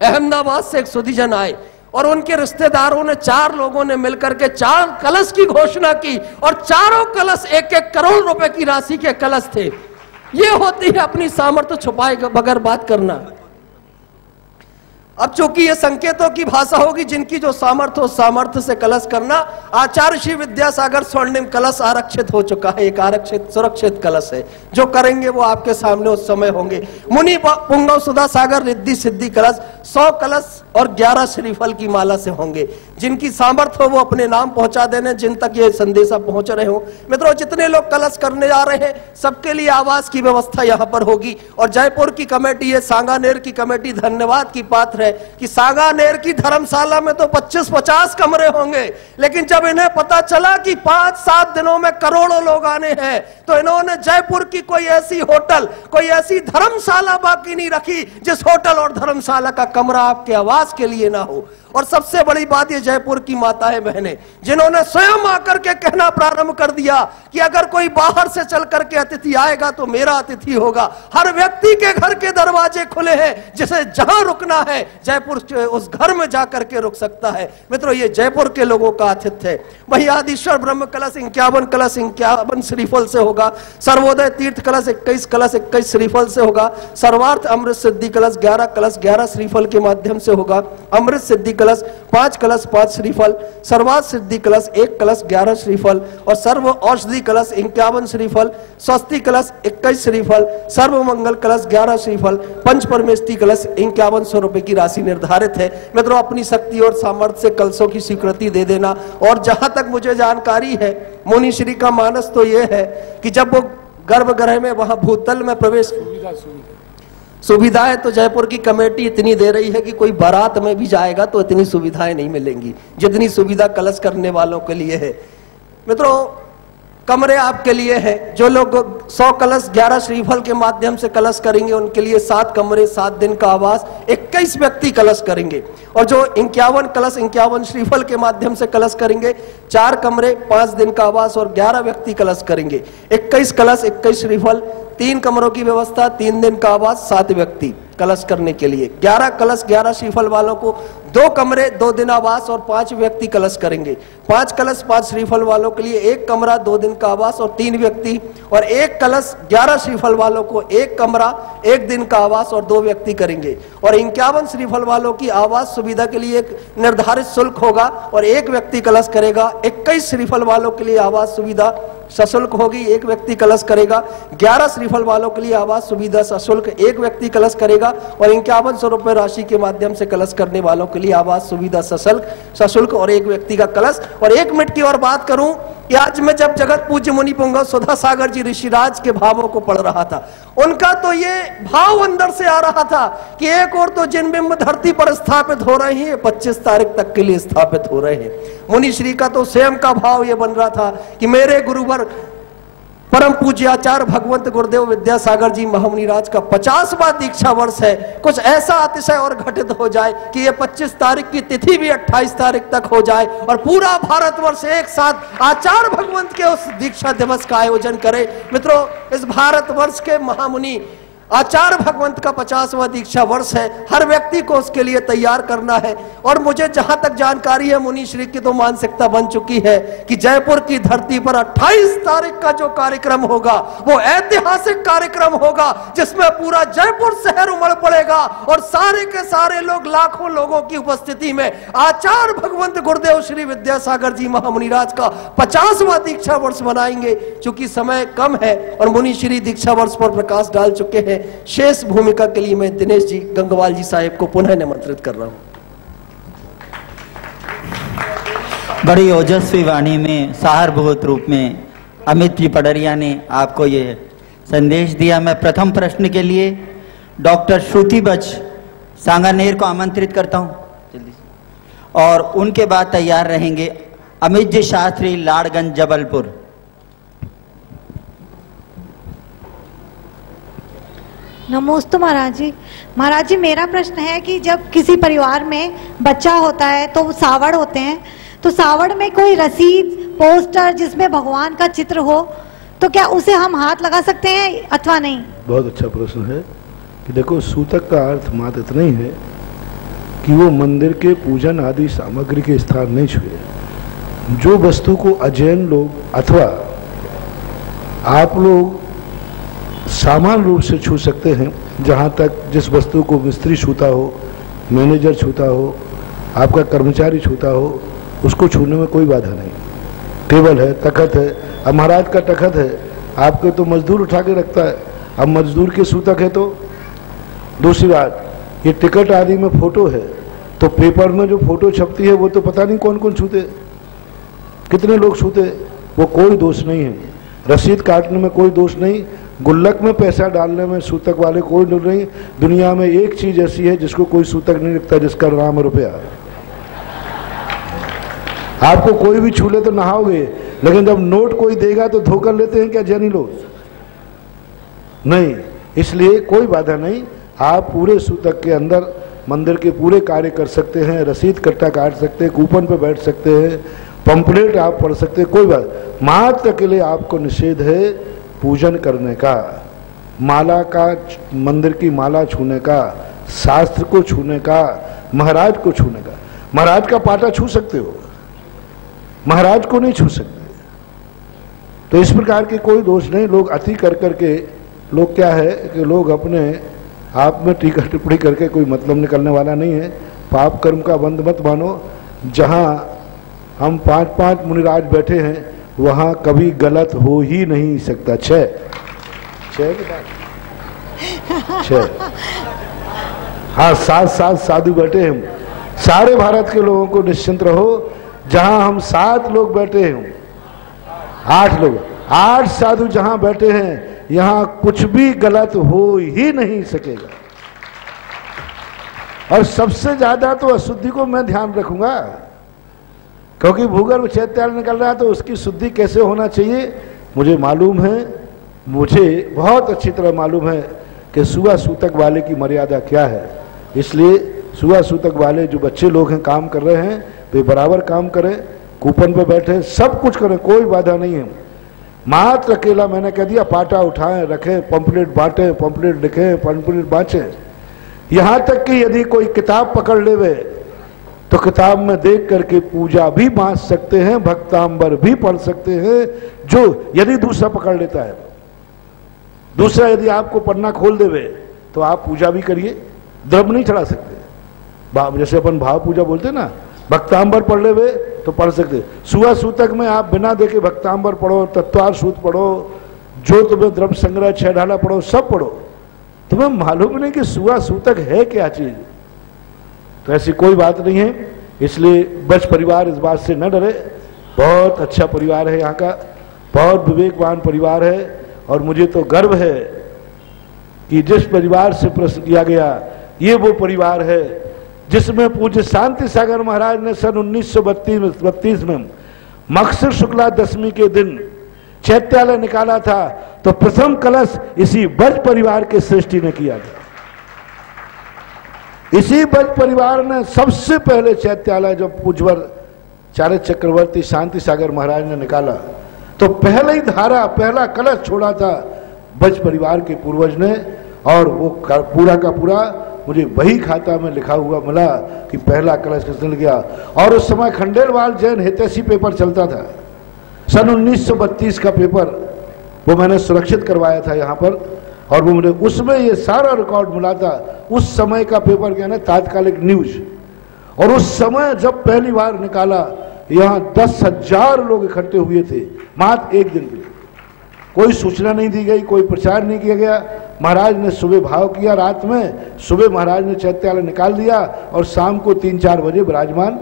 अहमदाबाद से एक सुधीजन आए और उनके रिश्तेदारों ने 4 लोगों ने मिलकर के 4 कलश की घोषणा की और चारों कलश 1-1 करोड़ रुपए की राशि के कलश थे। ये होती है अपनी सामर्थ्य छुपाए बगैर बात करना। अब चूंकि ये संकेतों की भाषा होगी, जिनकी जो सामर्थ्य हो सामर्थ्य से कलश करना। आचार्य श्री विद्यासागर स्वर्णिम कलश आरक्षित हो चुका है, एक आरक्षित सुरक्षित कलश है। जो करेंगे वो आपके सामने उस समय होंगे। मुनि पुंगव सुधा सागर रिद्धि सिद्धि कलश 100 कलश और 11 श्रीफल की माला से होंगे। जिनकी सामर्थ्य हो वो अपने नाम पहुंचा देने, जिन तक ये संदेशा पहुंच रहे हो। मित्रों, जितने लोग कलश करने जा रहे हैं सबके लिए आवास की व्यवस्था यहां पर होगी। और जयपुर की कमेटी है, सांगानेर की कमेटी धन्यवाद की पात्र है कि सांगानेर की धर्मशाला में तो 25-50 कमरे होंगे, लेकिन जब इन्हें पता चला कि 5-7 दिनों में करोड़ों लोग आने हैं तो इन्होंने जयपुर की कोई ऐसी होटल, कोई ऐसी धर्मशाला बाकी नहीं रखी जिस होटल और धर्मशाला का कमरा आपके आवास के लिए ना हो। और सबसे बड़ी बात ये जयपुर की माताएं बहनें जिन्होंने स्वयं आकर के कहना प्रारंभ कर दिया कि अगर कोई बाहर से चल करके अतिथि आएगा तो मेरा अतिथि होगा। हर व्यक्ति के घर के दरवाजे खुले हैं, जिसे जहां रुकना है जयपुर उस घर में जाकर के रुक सकता है। मित्रों, ये जयपुर के लोगों का आतिथ्य है। वही आदिश्वर ब्रह्म कलश 51 कलश 51 श्रीफल से होगा। सर्वोदय तीर्थ कलश 21 कलश 21 श्रीफल से होगा। सर्वार्थ अमृत सिद्धि कलश 11 श्रीफल के माध्यम से होगा। अमृत सिद्धि कलश 5 कलश 5 श्रीफल। सर्वार्थ सिद्धि कलश 1 कलश 11 श्रीफल और सर्व औषधि कलश 51 श्रीफल। स्वस्ति कलश 21 श्रीफल। सर्व मंगल कलश 11 श्रीफल। पंच परमेष्टि कलश 5100 रुपए की राशि निर्धारित है। मित्रों, अपनी शक्ति और सामर्थ्य से कलशों की स्वीकृति दे देना। और जहां तक मुझे जानकारी है, मुनि श्री का मानस तो यह है कि जब वो गर्भगृह में वहां भूतल में प्रवेश सुविधाएं तो जयपुर की कमेटी इतनी दे रही है कि कोई बारात में भी जाएगा तो इतनी सुविधाएं नहीं मिलेंगी जितनी सुविधा कलश करने वालों के लिए है। मित्रों, कमरे आपके लिए है। जो लोग 100 कलश 11 श्रीफल के माध्यम से कलश करेंगे उनके लिए 7 कमरे 7 दिन का आवास, 21 व्यक्ति कलश करेंगे। और जो 51 कलश 51 श्रीफल के माध्यम से कलश करेंगे 4 कमरे 5 दिन का आवास और 11 व्यक्ति कलश करेंगे। 21 कलश 21 श्रीफल, 3 कमरों की व्यवस्था, 3 दिन का आवास, 7 व्यक्ति कलश करने के लिए। 11 कलश 11 श्रीफल वालों को 2 कमरे 2 दिन आवास और 5 व्यक्ति कलश करेंगे। 5 कलश 5 श्रीफल वालों के लिए 1 कमरा 2 दिन का आवास और 3 व्यक्ति। और 1 कलश 11 श्रीफल वालों को 1 कमरा 1 दिन का आवास और 2 व्यक्ति करेंगे। और 51 श्रीफल वालों की आवास सुविधा के लिए एक निर्धारित शुल्क होगा और 1 व्यक्ति कलश करेगा। 21 श्रीफल वालों के लिए आवास सुविधा सशुल्क होगी, 1 व्यक्ति कलश करेगा। 11 श्रीफल वालों के लिए आवास सुविधा सशुल्क, 1 व्यक्ति कलश करेगा। और 5100 रुपए राशि के माध्यम से कलश करने वालों के लिए आवास सुविधा सशुल्क और 1 व्यक्ति का कलश। और 1 मिनट की और बात करूं कि आज मैं जब जगत पूज्य मुनि पुंगव सुधा सागर जी ऋषिराज के भावों को पढ़ रहा था, उनका तो ये भाव अंदर से आ रहा था कि एक और तो जिन बिंब धरती पर स्थापित हो रहे हैं 25 तारीख तक के लिए स्थापित हो रहे हैं। मुनि श्री का तो स्वयं का भाव ये बन रहा था कि मेरे गुरुवर परम पूज्य आचार्य भगवंत गुरुदेव विद्यासागर जी महामुनिराज का 50वां दीक्षा वर्ष है। कुछ ऐसा अतिशय और घटित हो जाए कि ये 25 तारीख की तिथि भी 28 तारीख तक हो जाए और पूरा भारतवर्ष एक साथ आचार्य भगवंत के उस दीक्षा दिवस का आयोजन करे। मित्रों, इस भारतवर्ष के महामुनि आचार्य भगवंत का 50वां दीक्षा वर्ष है। हर व्यक्ति को उसके लिए तैयार करना है। और मुझे जहां तक जानकारी है, मुनि श्री की तो मानसिकता बन चुकी है कि जयपुर की धरती पर 28 तारीख का जो कार्यक्रम होगा वो ऐतिहासिक कार्यक्रम होगा, जिसमें पूरा जयपुर शहर उमड़ पड़ेगा और सारे के सारे लोग, लाखों लोगों की उपस्थिति में आचार्य भगवंत गुरुदेव श्री विद्यासागर जी महामुनिराज का 50वां दीक्षा वर्ष मनाएंगे। चूंकि समय कम है और मुनि श्री दीक्षा वर्ष पर प्रकाश डाल चुके हैं, शेष भूमिका के लिए मैं दिनेश जी गंगवाल जी साहेब को पुनः निमंत्रित कर रहा हूं। बड़ी ओजस्वी वाणी में, सारभूत रूप में अमित जी पडरिया ने आपको ये संदेश दिया। मैं प्रथम प्रश्न के लिए डॉक्टर श्रुति बच सांगानेर को आमंत्रित करता हूं जल्दी से, और उनके बाद तैयार रहेंगे अमित जी शास्त्री लाड़गंज जबलपुर। नमोस्तु महाराज जी। महाराज जी, मेरा प्रश्न है कि जब किसी परिवार में बच्चा होता है तो वो सावड़ होते हैं, तो सावड़ में कोई रसीद, पोस्टर जिसमें भगवान का चित्र हो, तो क्या उसे हम हाथ लगा सकते हैं अथवा नहीं? बहुत अच्छा प्रश्न है कि देखो, सूतक का अर्थ मात्र इतना ही है कि वो मंदिर के पूजन आदि सामग्री के स्थान नहीं छुए। जो वस्तु को अजैन लोग अथवा आप लोग सामान्य रूप से छू सकते हैं, जहाँ तक जिस वस्तु को मिस्त्री छूता हो मैनेजर छूता हो, आपका कर्मचारी छूता हो, उसको छूने में कोई बाधा नहीं। टेबल है, तखत है, अब महाराज का तखत है, आपके तो मजदूर उठा के रखता है, अब मजदूर के सूतक है तो। दूसरी बात, ये टिकट आदि में फोटो है, तो पेपर में जो फोटो छपती है वो तो पता नहीं कौन कौन छूते, कितने लोग छूते, वो कोई दोष नहीं है। रसीद काटने में कोई दोष नहीं, गुल्लक में पैसा डालने में सूतक वाले कोई दोष नहीं। दुनिया में एक चीज ऐसी है जिसको कोई सूतक नहीं रखता, जिसका नाम है रुपया। आपको कोई भी छू ले तो नहाओगे, लेकिन जब नोट कोई देगा तो धोकर लेते हैं क्या जैनी लोग? नहीं, इसलिए कोई बाधा नहीं। आप पूरे सूतक के अंदर मंदिर के पूरे कार्य कर सकते हैं, रसीद कट्टा काट सकते हैं, कूपन पे बैठ सकते हैं, पंपलेट आप पढ़ सकते हैं, कोई बात। मात्र के लिए आपको निषेध है पूजन करने का, माला का, मंदिर की माला छूने का, शास्त्र को छूने का, महाराज को छूने का। महाराज का पाटा छू सकते हो, महाराज को नहीं छू सकते। तो इस प्रकार के कोई दोष नहीं। लोग अति कर करके, लोग क्या है कि लोग अपने आप में टीका टिप्पणी करके कोई मतलब निकलने वाला नहीं है। पाप कर्म का बंद मत मानो। जहां हम 5-5 मुनिराज बैठे हैं वहां कभी गलत हो ही नहीं सकता। 6 हाँ, 7 साधु बैठे हैं। सारे भारत के लोगों को निश्चिंत रहो, जहां हम 7 लोग बैठे हैं, 8 लोग, 8 साधु जहां बैठे हैं, यहां कुछ भी गलत हो ही नहीं सकेगा। और सबसे ज्यादा तो अशुद्धि को मैं ध्यान रखूंगा, क्योंकि भूगर्भ चैत्याल निकल रहा है, तो उसकी शुद्धि कैसे होना चाहिए मुझे मालूम है। मुझे बहुत अच्छी तरह मालूम है कि सुआ सूतक वाले की मर्यादा क्या है। इसलिए सुआ सूतक वाले जो बच्चे लोग हैं, काम कर रहे हैं, वे बराबर काम करें, कूपन पे बैठे, सब कुछ करें, कोई बाधा नहीं है। मात्र अकेला मैंने कह दिया पाटा उठाएं, रखें, पंपलेट बांटें, पंपलेट लिखें, पंपलेट बांचें। यहां तक कि यदि कोई किताब पकड़ लेवे तो किताब में देख करके पूजा भी बांट सकते हैं, भक्तांबर भी पढ़ सकते हैं, जो यदि दूसरा पकड़ लेता है। दूसरा यदि आपको पन्ना खोल देवे तो आप पूजा भी करिए, द्रव्य नहीं चढ़ा सकते। जैसे अपन भाव पूजा बोलते हैं ना, भक्तांबर पढ़ लेवे तो पढ़ सकते। सुआ सूतक में आप बिना देखे भक्तांबर पढ़ो, तत्वार सूत पढ़ो, जो तुम्हें द्रव्य संग्रह 6 ढाला पढ़ो, सब पढ़ो, तुम्हें मालूम नहीं कि सुआ सूतक है क्या चीज। तो ऐसी कोई बात नहीं है। इसलिए बच परिवार इस बात से न डरे, बहुत अच्छा परिवार है यहाँ का, बहुत विवेकवान परिवार है। और मुझे तो गर्व है कि जिस परिवार से प्रश्न किया गया, ये वो परिवार है जिसमें पूज्य शांति सागर महाराज ने सन 1932 में मकसर शुक्ला दशमी के दिन चैत्यालय निकाला था, तो प्रथम कलश इसी बज परिवार के सृष्टि ने किया था। इसी बज परिवार ने सबसे पहले चैत्यालय जब पूज्यवर चार्य चक्रवर्ती शांति सागर महाराज ने निकाला, तो पहले ही धारा, पहला कलश छोड़ा था बज परिवार के पूर्वज ने। और वो पूरा का पूरा मुझे वही खाता में लिखा हुआ मिला कि पहला कलश किसने गया। और उस समय खंडेलवाल जैन हितैषी पेपर चलता था, सन 1932 का पेपर, वो मैंने सुरक्षित करवाया था यहाँ पर। और वो मुझे उसमें ये सारा रिकॉर्ड मिला था, उस समय का पेपर क्या है, तात्कालिक न्यूज। और उस समय जब पहली बार निकाला, यहाँ 10,000 लोग इकट्ठे हुए थे मात्र एक दिन के लिए। कोई सूचना नहीं दी गई, कोई प्रचार नहीं किया गया। महाराज ने सुबह भाव किया, रात में सुबह महाराज ने चैत्यालय निकाल दिया और शाम को 3-4 बजे विराजमान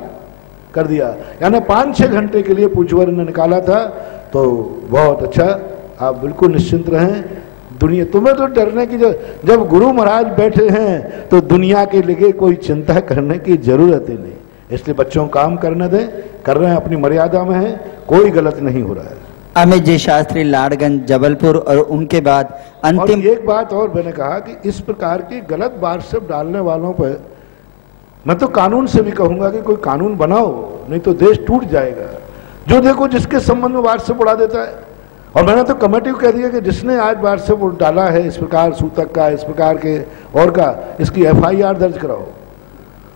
कर दिया। यानी 5-6 घंटे के लिए पूज्यवर ने निकाला था। तो बहुत अच्छा, आप बिल्कुल निश्चिंत रहें। दुनिया, तुम्हें तो डरने की जब गुरु महाराज बैठे हैं तो दुनिया के लिए कोई चिंता करने की जरूरत ही नहीं। इसलिए बच्चों काम करने दें, कर रहे हैं, अपनी मर्यादा में है, कोई गलत नहीं हो रहा है। अमित जी शास्त्री, लाड़गंज, जबलपुर, और उनके बाद अंतिम। और एक बात और मैंने कहा कि इस प्रकार की गलत व्हाट्सएप डालने वालों पर मैं तो कानून से भी कहूंगा कि कोई कानून बनाओ, नहीं तो देश टूट जाएगा। जो देखो जिसके संबंध में व्हाट्सएप उड़ा देता है। और मैंने तो कमेटी को कह दिया कि जिसने आज व्हाट्सएप डाला है इस प्रकार सूतक का, इस प्रकार के और का, इसकी FIR दर्ज कराओ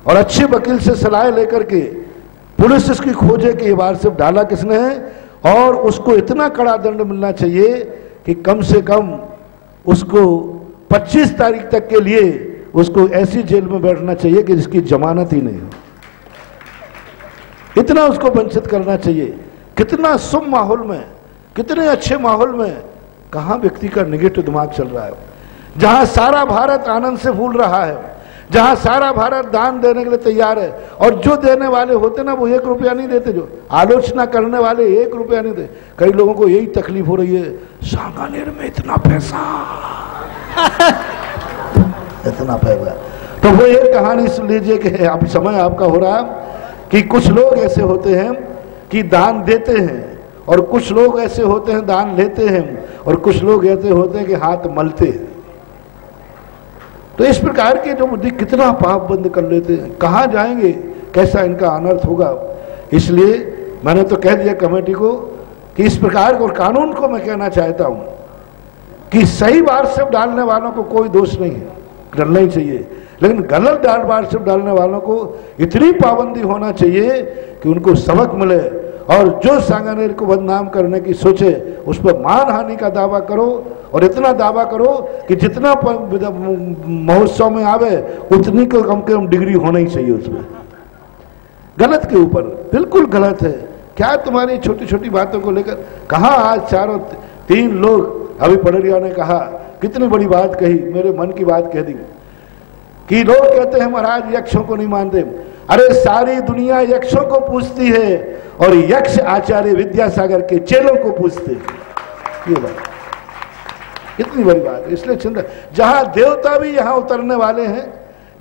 और अच्छे वकील से सलाह लेकर के पुलिस इसकी खोजे कि ये व्हाट्सएप डाला किसने है। और उसको इतना कड़ा दंड मिलना चाहिए कि कम से कम उसको 25 तारीख तक के लिए उसको ऐसी जेल में बैठना चाहिए कि जिसकी जमानत ही नहीं हो, इतना उसको वंचित करना चाहिए। कितना शुभ माहौल में, कितने अच्छे माहौल में कहां व्यक्ति का नेगेटिव दिमाग चल रहा है, जहां सारा भारत आनंद से फूल रहा है, जहां सारा भारत दान देने के लिए तैयार है, और जो देने वाले होते ना वो 1 रुपया नहीं देते, जो आलोचना करने वाले 1 रुपया नहीं देते। कई लोगों को यही तकलीफ हो रही है, सांगानेर में इतना पैसा इतना पैसा। तो वो एक कहानी सुन लीजिए कि अब समय आपका हो रहा कि कुछ लोग ऐसे होते हैं कि दान देते हैं, और कुछ लोग ऐसे होते हैं दान लेते हैं, और कुछ लोग ऐसे होते हैं कि हाथ मलते हैं। तो इस प्रकार के जो बुद्धि कितना पाप बंद कर लेते हैं, कहाँ जाएंगे, कैसा इनका अनर्थ होगा। इसलिए मैंने तो कह दिया कमेटी को कि इस प्रकार को, और कानून को मैं कहना चाहता हूं कि सही व्हाट्सएप डालने वालों को कोई दोष नहीं है, डरना ही चाहिए, लेकिन गलत व्हाट्सएप डालने वालों को इतनी पाबंदी होना चाहिए कि उनको सबक मिले, और जो सांगानेर को बदनाम करने की सोचे उस पर मानहानि का दावा करो, और इतना दावा करो कि जितना महोत्सव में आवे उतनी को कम से कम डिग्री होना ही चाहिए उसमें। गलत के ऊपर बिल्कुल गलत है। क्या तुम्हारी छोटी छोटी बातों को लेकर, कहा आज 3 लोग, अभी पडरिया ने कहा, कितनी बड़ी बात कही, मेरे मन की बात कह दी कि लोग कहते हैं महाराज यक्षों को नहीं मानते। अरे सारी दुनिया यक्षों को पूछती है, और यक्ष आचार्य विद्यासागर के चेलों को पूछते हैं। ये बात कितनी बड़ी बात है। इसलिए चिंता, जहां देवता भी यहां उतरने वाले हैं,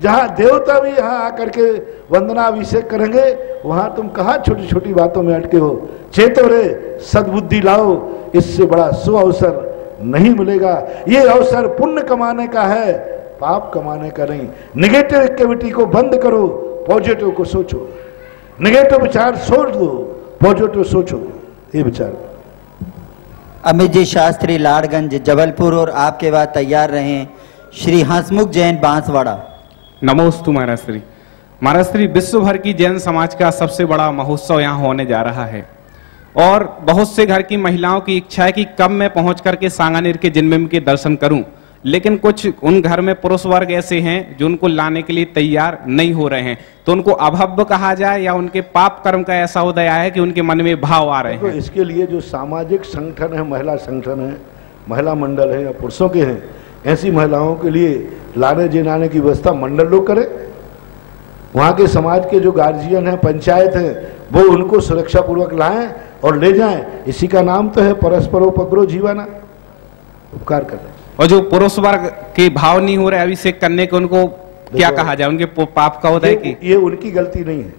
जहां देवता भी यहां आकर के वंदनाभिषेक करेंगे, वहां तुम कहां छोटी छोटी बातों में अटके हो। चेतो रे, सद्बुद्धि लाओ, इससे बड़ा शुभ अवसर नहीं मिलेगा। ये अवसर पुण्य कमाने का है, पाप कमाने का नहीं। नेगेटिव एक्टिविटी को बंद करो, पॉजिटिव को सोचो। नेगेटिव विचार छोड़ दो, पॉजिटिव सोचो, ये विचार। अमित जी शास्त्री लाड़गंज जबलपुर, और आपके बाद तैयार रहें श्री हंसमुख जैन बांसवाड़ा। नमोस्तु महाराज श्री। महाराज श्री, विश्व भर की जैन समाज का सबसे बड़ा महोत्सव यहाँ होने जा रहा है, और बहुत से घर की महिलाओं की इच्छा है कि कब मैं पहुंच करके सांगानेर के जिनबिंब के दर्शन करूं, लेकिन कुछ उन घर में पुरुष वर्ग ऐसे हैं जो उनको लाने के लिए तैयार नहीं हो रहे हैं। तो उनको अभव्य कहा जाए, या उनके पाप कर्म का ऐसा उदय आया है कि उनके मन में भाव आ रहे हैं। इसके लिए जो सामाजिक संगठन है, महिला संगठन है, महिला मंडल है, या पुरुषों के हैं, ऐसी महिलाओं के लिए लाने जिनाने की व्यवस्था मंडल लोग करें। वहां के समाज के जो गार्जियन है, पंचायत है, वो उनको सुरक्षा पूर्वक लाएं और ले जाएं। इसी का नाम तो है परस्परोपकारो जीवाना, उपकार करना। और जो पुरुष वर्ग के भाव नहीं हो रहे अभिषेक करने के, उनको क्या कहा जाए, उनके पाप का उदय की? ये उनकी गलती नहीं है,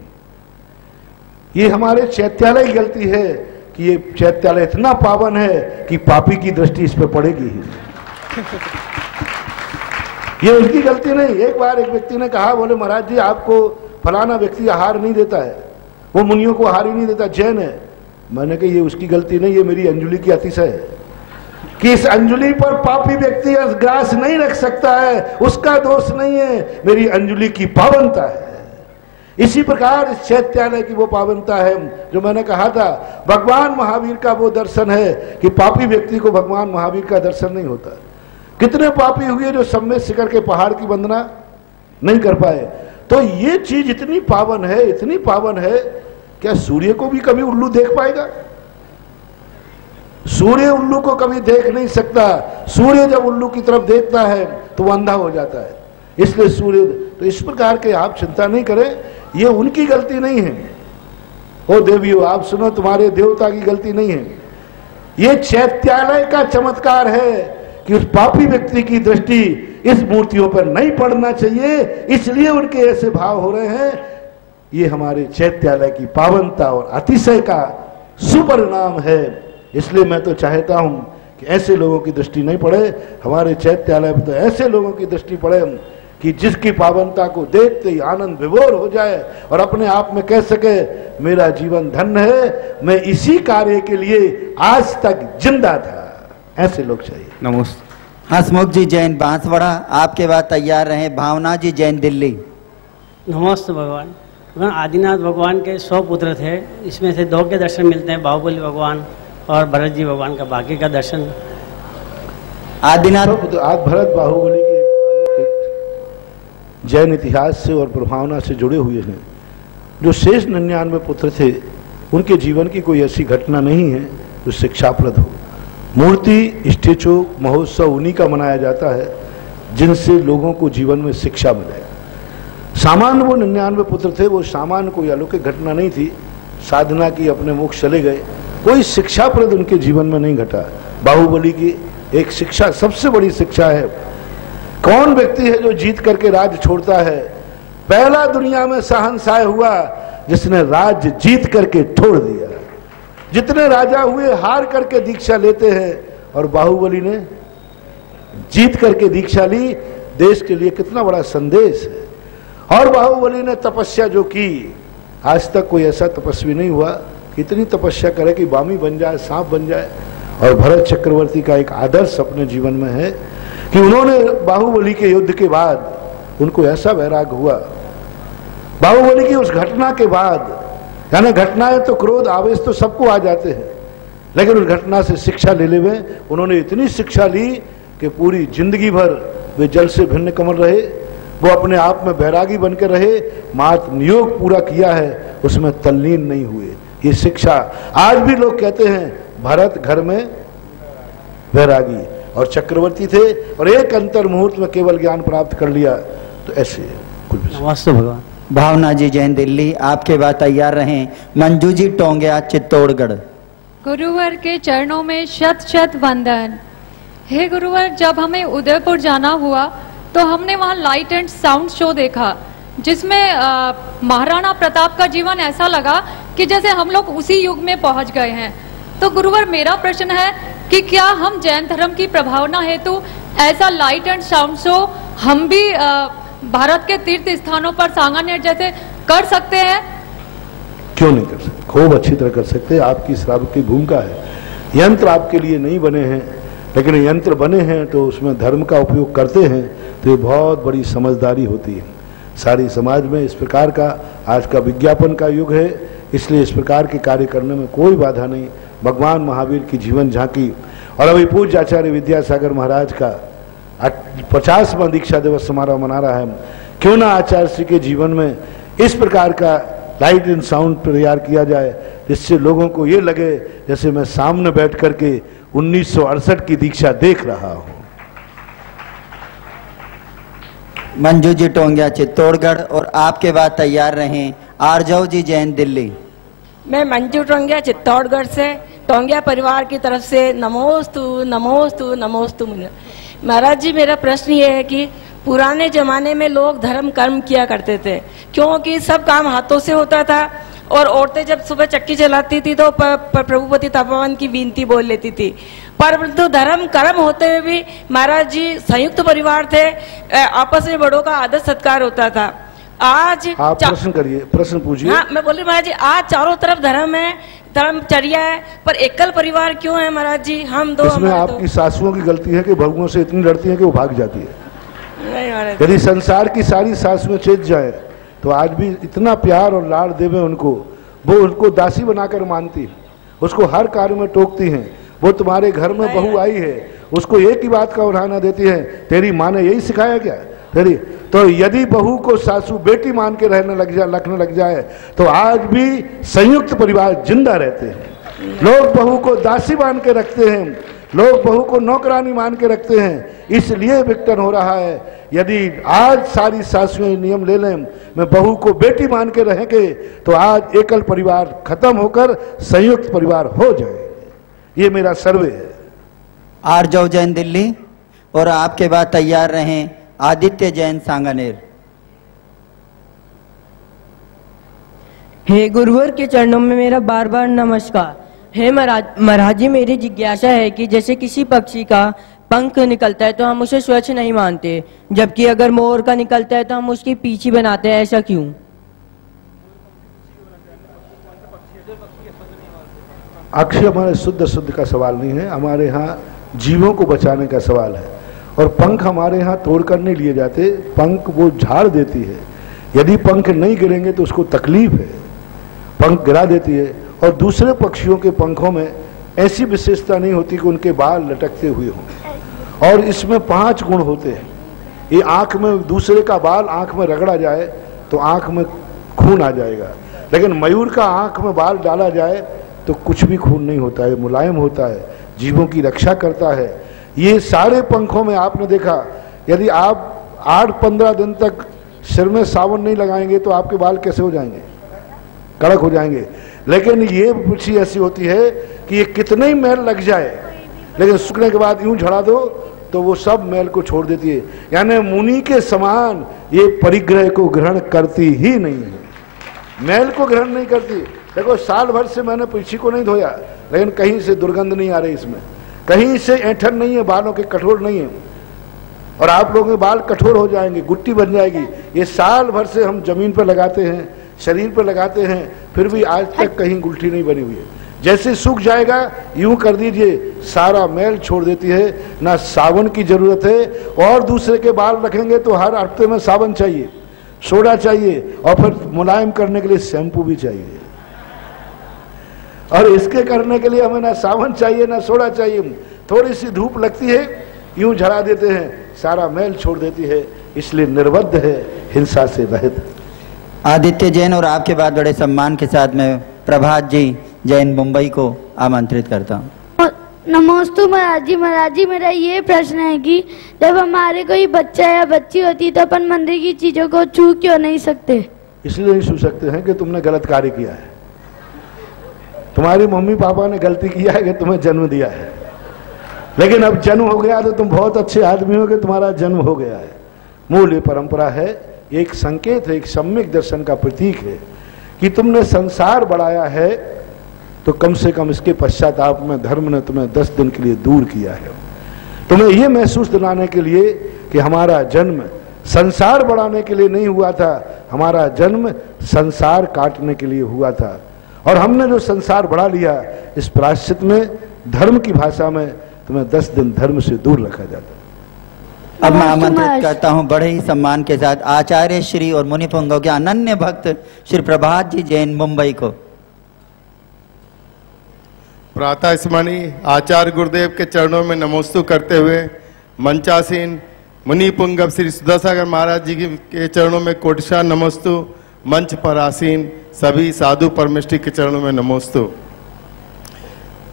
ये हमारे चैत्यालय की गलती है कि ये चैत्यालय इतना पावन है कि पापी की दृष्टि इस पर पड़ेगी ही। ये उनकी गलती नहीं। एक बार एक व्यक्ति ने कहा, बोले महाराज जी आपको फलाना व्यक्ति आहार नहीं देता है, वो मुनियों को आहार ही नहीं देता, जैन है। मैंने कहा ये उसकी गलती नहीं, ये मेरी अंजुली की अतिशय है कि इस अंजुली पर पापी व्यक्ति ग्रास नहीं रख सकता है, उसका दोष नहीं है, मेरी अंजुली की पावनता है। इसी प्रकार इस चैत्यालय की वो पावनता है जो मैंने कहा था। भगवान महावीर का वो दर्शन है कि पापी व्यक्ति को भगवान महावीर का दर्शन नहीं होता। कितने पापी हुए जो सम्मेद शिखर के पहाड़ की वंदना नहीं कर पाए। तो ये चीज इतनी पावन है, इतनी पावन है, क्या सूर्य को भी कभी उल्लू देख पाएगा? सूर्य उल्लू को कभी देख नहीं सकता। सूर्य जब उल्लू की तरफ देखता है तो वो अंधा हो जाता है। इसलिए सूर्य, तो इस प्रकार के आप चिंता नहीं करें, ये उनकी गलती नहीं है। ओ देवियों आप सुनो, तुम्हारे देवता की गलती नहीं है, ये चैत्यालय का चमत्कार है कि उस पापी व्यक्ति की दृष्टि इस मूर्तियों पर नहीं पड़ना चाहिए, इसलिए उनके ऐसे भाव हो रहे हैं। ये हमारे चैत्यालय की पावनता और अतिशय का सुपरिणाम है। इसलिए मैं तो चाहता हूं कि ऐसे लोगों की दृष्टि नहीं पड़े हमारे चैत्यालय पर, तो ऐसे लोगों की दृष्टि पड़े कि जिसकी पावनता को देखते ही आनंद विभोर हो जाए और अपने आप में कह सके मेरा जीवन धन्य है, मैं इसी कार्य के लिए आज तक जिंदा था। ऐसे लोग चाहिए। नमस्ते। हंसमुख जी जैन बांसवाड़ा, आपके बाद तैयार रहे भावना जी जैन दिल्ली। नमस्ते भगवान। आदिनाथ भगवान के 100 पुत्र थे, इसमें से 2 के दर्शन मिलते हैं, बाहुबली भगवान और भरत जी भगवान का। बाकी का दर्शन आदिनाथ भरत बाहुबली के जैन इतिहास से और प्रभावना से जुड़े हुए हैं। जो शेष 99 पुत्र थे, उनके जीवन की कोई ऐसी घटना नहीं है जो शिक्षाप्रद हो। मूर्ति, स्टेचू, महोत्सव उन्हीं का मनाया जाता है जिनसे लोगों को जीवन में शिक्षा मिले। सामान्य वो 99 पुत्र थे, वो सामान्य कोई अलौकिक घटना नहीं थी। साधना की, अपने मोक्ष चले गए, कोई शिक्षाप्रद उनके जीवन में नहीं घटा। बाहुबली की एक शिक्षा, सबसे बड़ी शिक्षा है, कौन व्यक्ति है जो जीत करके राज्य छोड़ता है? पहला दुनिया में शहंशाह हुआ जिसने राज्य जीत करके छोड़ दिया। जितने राजा हुए हार करके दीक्षा लेते हैं, और बाहुबली ने जीत करके दीक्षा ली। देश के लिए कितना बड़ा संदेश है। और बाहुबली ने तपस्या जो की, आज तक कोई ऐसा तपस्वी नहीं हुआ कि इतनी तपस्या करे कि बामी बन जाए, सांप बन जाए। और भरत चक्रवर्ती का एक आदर्श अपने जीवन में है कि उन्होंने बाहुबली के युद्ध के बाद उनको ऐसा वैराग्य हुआ। बाहुबली की उस घटना के बाद, यानी घटनाएं तो क्रोध आवेश तो सबको आ जाते हैं, लेकिन उस घटना से शिक्षा ले हुए उन्होंने इतनी शिक्षा ली कि पूरी जिंदगी भर वे जल से भिन्न कमल रहे। वो अपने आप में बैरागी बनकर रहे, मात्र नियोग पूरा किया है, उसमें तल्लीन नहीं हुए। ये शिक्षा आज भी लोग कहते हैं भरत घर में बैरागी और चक्रवर्ती थे, और एक अंतर मुहूर्त में केवल ज्ञान प्राप्त कर लिया। तो ऐसे कुछ नमस्ते भगवान। भावना जी जैन दिल्ली, आपके बाद तैयार रहें। मंजू जी टोंगिया चित्तौड़गढ़। गुरुवर के चरणों में शत शत वंदन। हे गुरुवर, जब हमें उदयपुर जाना हुआ तो हमने वहाँ लाइट एंड साउंड शो देखा, जिसमें महाराणा प्रताप का जीवन ऐसा लगा कि जैसे हम लोग उसी युग में पहुंच गए हैं। तो गुरुवर, मेरा प्रश्न है कि क्या हम जैन धर्म की प्रभावना हेतु ऐसा लाइट एंड साउंड शो हम भी भारत के तीर्थ स्थानों पर सांगानेर जैसे कर सकते हैं? क्यों नहीं कर सकते? खूब अच्छी तरह कर सकते हैं। आपकी श्रावक की भूमिका है। यंत्र आपके लिए नहीं बने हैं, लेकिन यंत्र बने हैं तो उसमें धर्म का उपयोग करते हैं, तो ये बहुत बड़ी समझदारी होती है। सारी समाज में इस प्रकार का आज का विज्ञापन का युग है, इसलिए इस प्रकार के कार्य करने में कोई बाधा नहीं। भगवान महावीर की जीवन झांकी, और अभी पूज्य आचार्य विद्यासागर महाराज का 50वां दीक्षा दिवस समारोह मना रहा है। क्यों ना आचार्य श्री के जीवन में इस प्रकार का लाइट एंड साउंड तैयार किया जाए, जिससे लोगों को ये लगे जैसे मैं सामने बैठ करके 1968 की दीक्षा देख रहा हूं। मंजू जी टोंगिया चित्तौड़गढ़, और आपके बाद तैयार रहें आरजव जी जैन दिल्ली। मैं मंजू टोंगिया चित्तौड़गढ़ से टोंगिया परिवार की तरफ से नमोस्तु नमोस्तु नमोस्तु। महाराज जी, मेरा प्रश्न ये है कि पुराने जमाने में लोग धर्म कर्म किया करते थे, क्योंकि सब काम हाथों से होता था, और औरतें जब सुबह चक्की चलाती थी तो प्रभुपति तपोवन की विनती बोल लेती थी। परंतु धर्म कर्म होते हुए भी महाराज जी संयुक्त परिवार थे, आपस में बड़ों का आदर सत्कार होता था। आज आप प्रश्न करिए, प्रश्न पूछिए। हाँ, मैं बोल रही महाराज जी, आज चारों तरफ धर्म है, धर्मचर्या है, पर एकल परिवार क्यों है महाराज जी? हम दो, इसमें आपकी सासुओं की गलती है कि बहुओं से इतनी लड़ती है कि वो भाग जाती है। नहीं महाराज, यदि संसार की सारी सासुएं चेत जाए तो आज भी इतना प्यार और लाड़ देवे उनको, वो उनको दासी बनाकर मानती है, उसको हर कार्य में टोकती हैं। वो तुम्हारे घर में बहू आई है, उसको एक ही बात का उड़ाना देती है, तेरी माँ ने यही सिखाया क्या तेरी? तो यदि बहू को सासू बेटी मान के रखने लग जाए तो आज भी संयुक्त परिवार जिंदा रहते हैं। लोग बहू को दासी मान के रखते हैं, लोग बहू को नौकरानी मान के रखते हैं, इसलिए विघटन हो रहा है। यदि आज सारी सासुएं नियम ले लें, मैं बहू को बेटी मान के रहेंगे, तो आज एकल परिवार खत्म होकर संयुक्त परिवार हो जाए। ये मेरा सर्वे है। आरजव जैन दिल्ली, और आपके बाद तैयार रहें आदित्य जैन सांगानेर। हे गुरुवर के चरणों में मेरा बार बार नमस्कार। हे महाराज जी, मेरी जिज्ञासा है कि जैसे किसी पक्षी का पंख निकलता है तो हम उसे स्वच्छ नहीं मानते, जबकि अगर मोर का निकलता है तो हम उसकी पीछी बनाते हैं, ऐसा क्यों? अक्षय हमारे शुद्ध का सवाल नहीं है, हमारे यहाँ जीवों को बचाने का सवाल है। और पंख हमारे यहाँ तोड़कर नहीं लिए जाते, पंख वो झाड़ देती है। यदि पंख नहीं गिरेंगे तो उसको तकलीफ है, पंख गिरा देती है। और दूसरे पक्षियों के पंखों में ऐसी विशेषता नहीं होती कि उनके बाल लटकते हुए हों। और इसमें 5 गुण होते हैं। ये आंख में दूसरे का बाल आंख में रगड़ा जाए तो आंख में खून आ जाएगा, लेकिन मयूर का आंख में बाल डाला जाए तो कुछ भी खून नहीं होता है, मुलायम होता है, जीवों की रक्षा करता है। ये सारे पंखों में आपने देखा, यदि आप 8-15 दिन तक सिर में साबुन नहीं लगाएंगे तो आपके बाल कैसे हो जाएंगे? कड़क हो जाएंगे। लेकिन ये पुछी ऐसी होती है कि ये कितने ही मैल लग जाए, लेकिन सूखने के बाद यूं झड़ा दो तो वो सब मैल को छोड़ देती है। यानी मुनि के समान ये परिग्रह को ग्रहण करती ही नहीं है, मैल को ग्रहण नहीं करती। देखो साल भर से मैंने पीछी को नहीं धोया, लेकिन कहीं से दुर्गंध नहीं आ रही, इसमें कहीं से ऐंठन नहीं है, बालों के कठोर नहीं है, और आप लोगों के बाल कठोर हो जाएंगे, गुट्टी बन जाएगी। ये साल भर से हम जमीन पर लगाते हैं, शरीर पर लगाते हैं, फिर भी आज तक कहीं गुल्ठी नहीं बनी हुई है। जैसे सूख जाएगा यूं कर दीजिए, सारा मैल छोड़ देती है, ना साबुन की जरूरत है। और दूसरे के बाल रखेंगे तो हर हफ्ते में साबुन चाहिए, सोडा चाहिए, और फिर मुलायम करने के लिए शैम्पू भी चाहिए। और इसके करने के लिए हमें ना साबुन चाहिए ना सोडा चाहिए, थोड़ी सी धूप लगती है यूं झड़ा देते हैं, सारा मैल छोड़ देती है। इसलिए निर्बद्ध है, हिंसा से रहित। आदित्य जैन और आपके बाद बड़े सम्मान के साथ मैं प्रभात जी जैन मुंबई को आमंत्रित करता हूँ। नमोस्तु महाराज जी। महाराज जी मेरा ये प्रश्न है कि जब हमारे कोई बच्चा या बच्ची होती तो अपन मंदिर की चीजों को छू क्यों नहीं सकते? इसलिए नहीं छू सकते हैं कि तुमने गलत कार्य किया है, तुम्हारी मम्मी पापा ने गलती किया है कि तुम्हें जन्म दिया है, लेकिन अब जन्म हो गया तो तुम बहुत अच्छे आदमी हो कि तुम्हारा जन्म हो गया है। मूल परंपरा है, एक संकेत है, एक सम्यक दर्शन का प्रतीक है कि तुमने संसार बढ़ाया है तो कम से कम इसके पश्चाताप में धर्म ने तुम्हें 10 दिन के लिए दूर किया है। तुम्हें यह महसूस दिलाने के लिए कि हमारा जन्म संसार बढ़ाने के लिए नहीं हुआ था, हमारा जन्म संसार काटने के लिए हुआ था। और हमने जो संसार बढ़ा लिया, इस प्रायश्चित में धर्म की भाषा में तुम्हें 10 दिन धर्म से दूर रखा जाता है। अब मैं आमंत्रित करता हूं बड़े ही सम्मान के साथ आचार्य श्री और मुनि पुंगव के अनन्य भक्त श्री प्रभात जी जैन मुंबई को। प्रातः स्मरणी आचार्य गुरुदेव के चरणों में नमोस्तु करते हुए मंचासीन मुनि पुंगव श्री सुधासागर महाराज जी के चरणों में कोटिशा नमोस्तु, मंच पर आसीन सभी साधु परमेष्ठी के चरणों में नमोस्तु।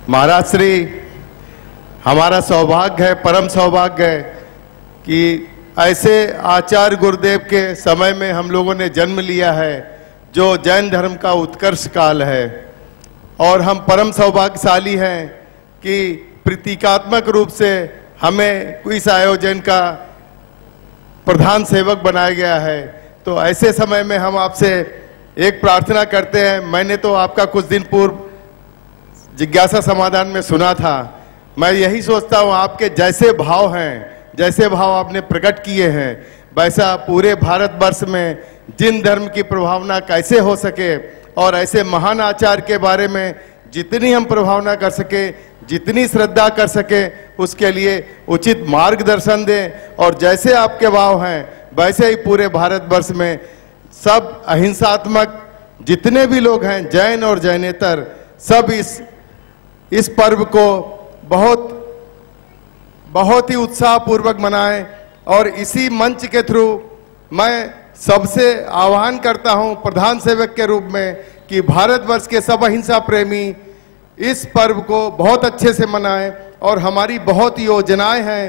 महाराज श्री, हमारा सौभाग्य है, परम सौभाग्य है कि ऐसे आचार्य गुरुदेव के समय में हम लोगों ने जन्म लिया है, जो जैन धर्म का उत्कर्ष काल है। और हम परम सौभाग्यशाली हैं कि प्रतीकात्मक रूप से हमें इस आयोजन का प्रधान सेवक बनाया गया है। तो ऐसे समय में हम आपसे एक प्रार्थना करते हैं। मैंने तो आपका कुछ दिन पूर्व जिज्ञासा समाधान में सुना था। मैं यही सोचता हूँ, आपके जैसे भाव हैं, जैसे भाव आपने प्रकट किए हैं, वैसा पूरे भारतवर्ष में जिन धर्म की प्रभावना कैसे हो सके, और ऐसे महान आचार्य के बारे में जितनी हम प्रभावना कर सके, जितनी श्रद्धा कर सके, उसके लिए उचित मार्गदर्शन दें। और जैसे आपके भाव हैं, वैसे ही पूरे भारतवर्ष में सब अहिंसात्मक जितने भी लोग हैं, जैन और जैनेतर, सब इस पर्व को बहुत ही उत्साह पूर्वक मनाएं। और इसी मंच के थ्रू मैं सबसे आह्वान करता हूं प्रधान सेवक के रूप में कि भारतवर्ष के सब अहिंसा प्रेमी इस पर्व को बहुत अच्छे से मनाएं। और हमारी बहुत योजनाएं हैं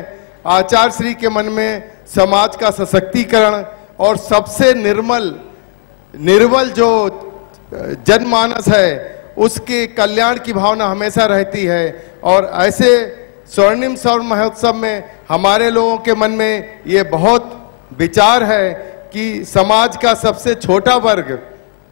आचार्य श्री के मन में, समाज का सशक्तिकरण और सबसे निर्बल जो जनमानस है उसके कल्याण की भावना हमेशा रहती है। और ऐसे स्वर्णिम स्वर्ण महोत्सव में हमारे लोगों के मन में ये बहुत विचार है कि समाज का सबसे छोटा वर्ग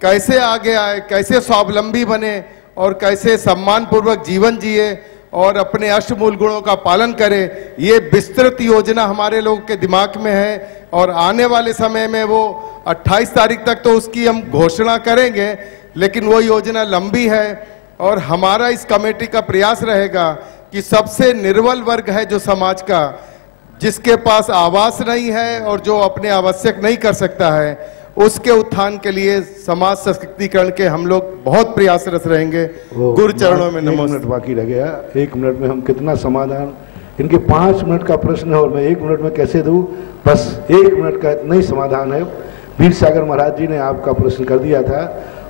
कैसे आगे आए, कैसे स्वावलंबी बने और कैसे सम्मान पूर्वक जीवन जिए और अपने अष्टमूल गुणों का पालन करे। ये विस्तृत योजना हमारे लोगों के दिमाग में है और आने वाले समय में वो 28 तारीख तक तो उसकी हम घोषणा करेंगे, लेकिन वो योजना लंबी है। और हमारा इस कमेटी का प्रयास रहेगा कि सबसे निर्बल वर्ग है जो समाज का, जिसके पास आवास नहीं है और जो अपने आवश्यक नहीं कर सकता है, उसके उत्थान के लिए समाज सशक्तिकरण के हम लोग बहुत प्रयासरत रहेंगे। गुरु चरणों में नमस्ते। 1 मिनट बाकी रह गया, 1 मिनट में हम कितना समाधान इनके 5 मिनट का प्रश्न है और मैं 1 मिनट में कैसे दूं? बस 1 मिनट का नहीं समाधान है। वीर सागर महाराज जी ने आपका प्रश्न कर दिया था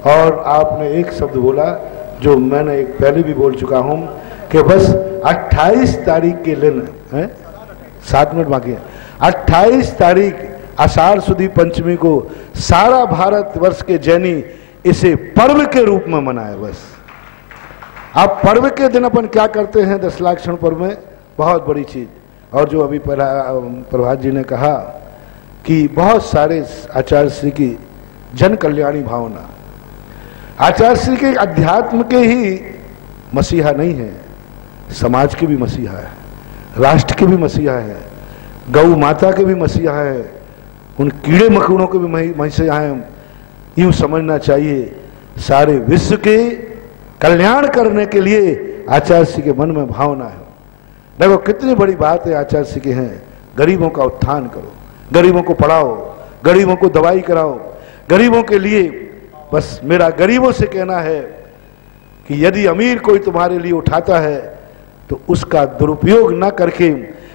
और आपने एक शब्द बोला जो मैंने एक पहले भी बोल चुका हूं कि बस 28 तारीख के दिन है, 7 मिनट बाकी है, 28 तारीख आषाढ़ सुदी पंचमी को सारा भारत वर्ष के जैनी इसे पर्व के रूप में मनाए। बस आप पर्व के दिन अपन क्या करते हैं 10 लाख क्षण पर्व में, बहुत बड़ी चीज। और जो अभी प्रभात जी ने कहा कि बहुत सारे आचार्य श्री की जन कल्याणी भावना, आचार्य श्री के अध्यात्म के ही मसीहा नहीं है, समाज के भी मसीहा है, राष्ट्र के भी मसीहा है, गौ माता के भी मसीहा है, उन कीड़े मकोड़ों के भी मसीहा है। यूं समझना चाहिए सारे विश्व के कल्याण करने के लिए आचार्य श्री के मन में भावना है। देखो कितनी बड़ी बात है आचार्य श्री के हैं, गरीबों का उत्थान करो, गरीबों को पढ़ाओ, गरीबों को दवाई कराओ, गरीबों के लिए। बस मेरा गरीबों से कहना है कि यदि अमीर कोई तुम्हारे लिए उठाता है तो उसका दुरुपयोग ना करके,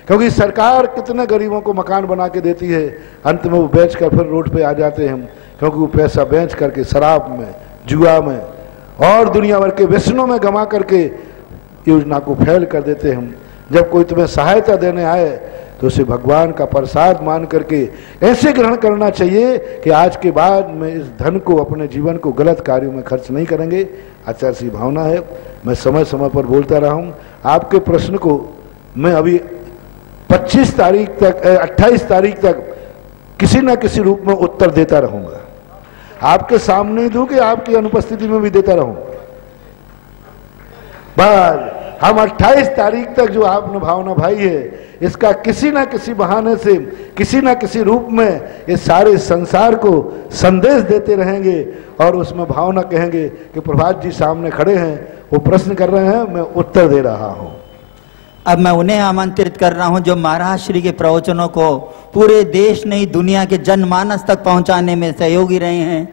क्योंकि सरकार कितने गरीबों को मकान बना के देती है, अंत में वो बेच कर फिर रोड पे आ जाते हैं, क्योंकि वो पैसा बेच करके शराब में, जुआ में और दुनिया भर के व्यसनों में गमा करके योजना को फैल कर देते हैं। जब कोई तुम्हें सहायता देने आए तो उसे भगवान का प्रसाद मान करके ऐसे ग्रहण करना चाहिए कि आज के बाद में इस धन को, अपने जीवन को गलत कार्यों में खर्च नहीं करेंगे। आचार्य श्री भावना है। मैं समय समय पर बोलता रहा हूं। आपके प्रश्न को मैं अभी 25 तारीख तक 28 तारीख तक किसी न किसी रूप में उत्तर देता रहूंगा। आपके सामने दूं कि आपकी अनुपस्थिति में भी देता रहूं। बस हम 28 तारीख तक जो आपने भावना भाई है, इसका किसी ना किसी बहाने से, किसी ना किसी रूप में ये सारे संसार को संदेश देते रहेंगे और उसमें भावना कहेंगे कि प्रभात जी सामने खड़े हैं, वो प्रश्न कर रहे हैं, मैं उत्तर दे रहा हूं। अब मैं उन्हें आमंत्रित कर रहा हूं जो महाराज श्री के प्रवचनों को पूरे देश नहीं दुनिया के जनमानस तक पहुंचाने में सहयोगी रहे हैं।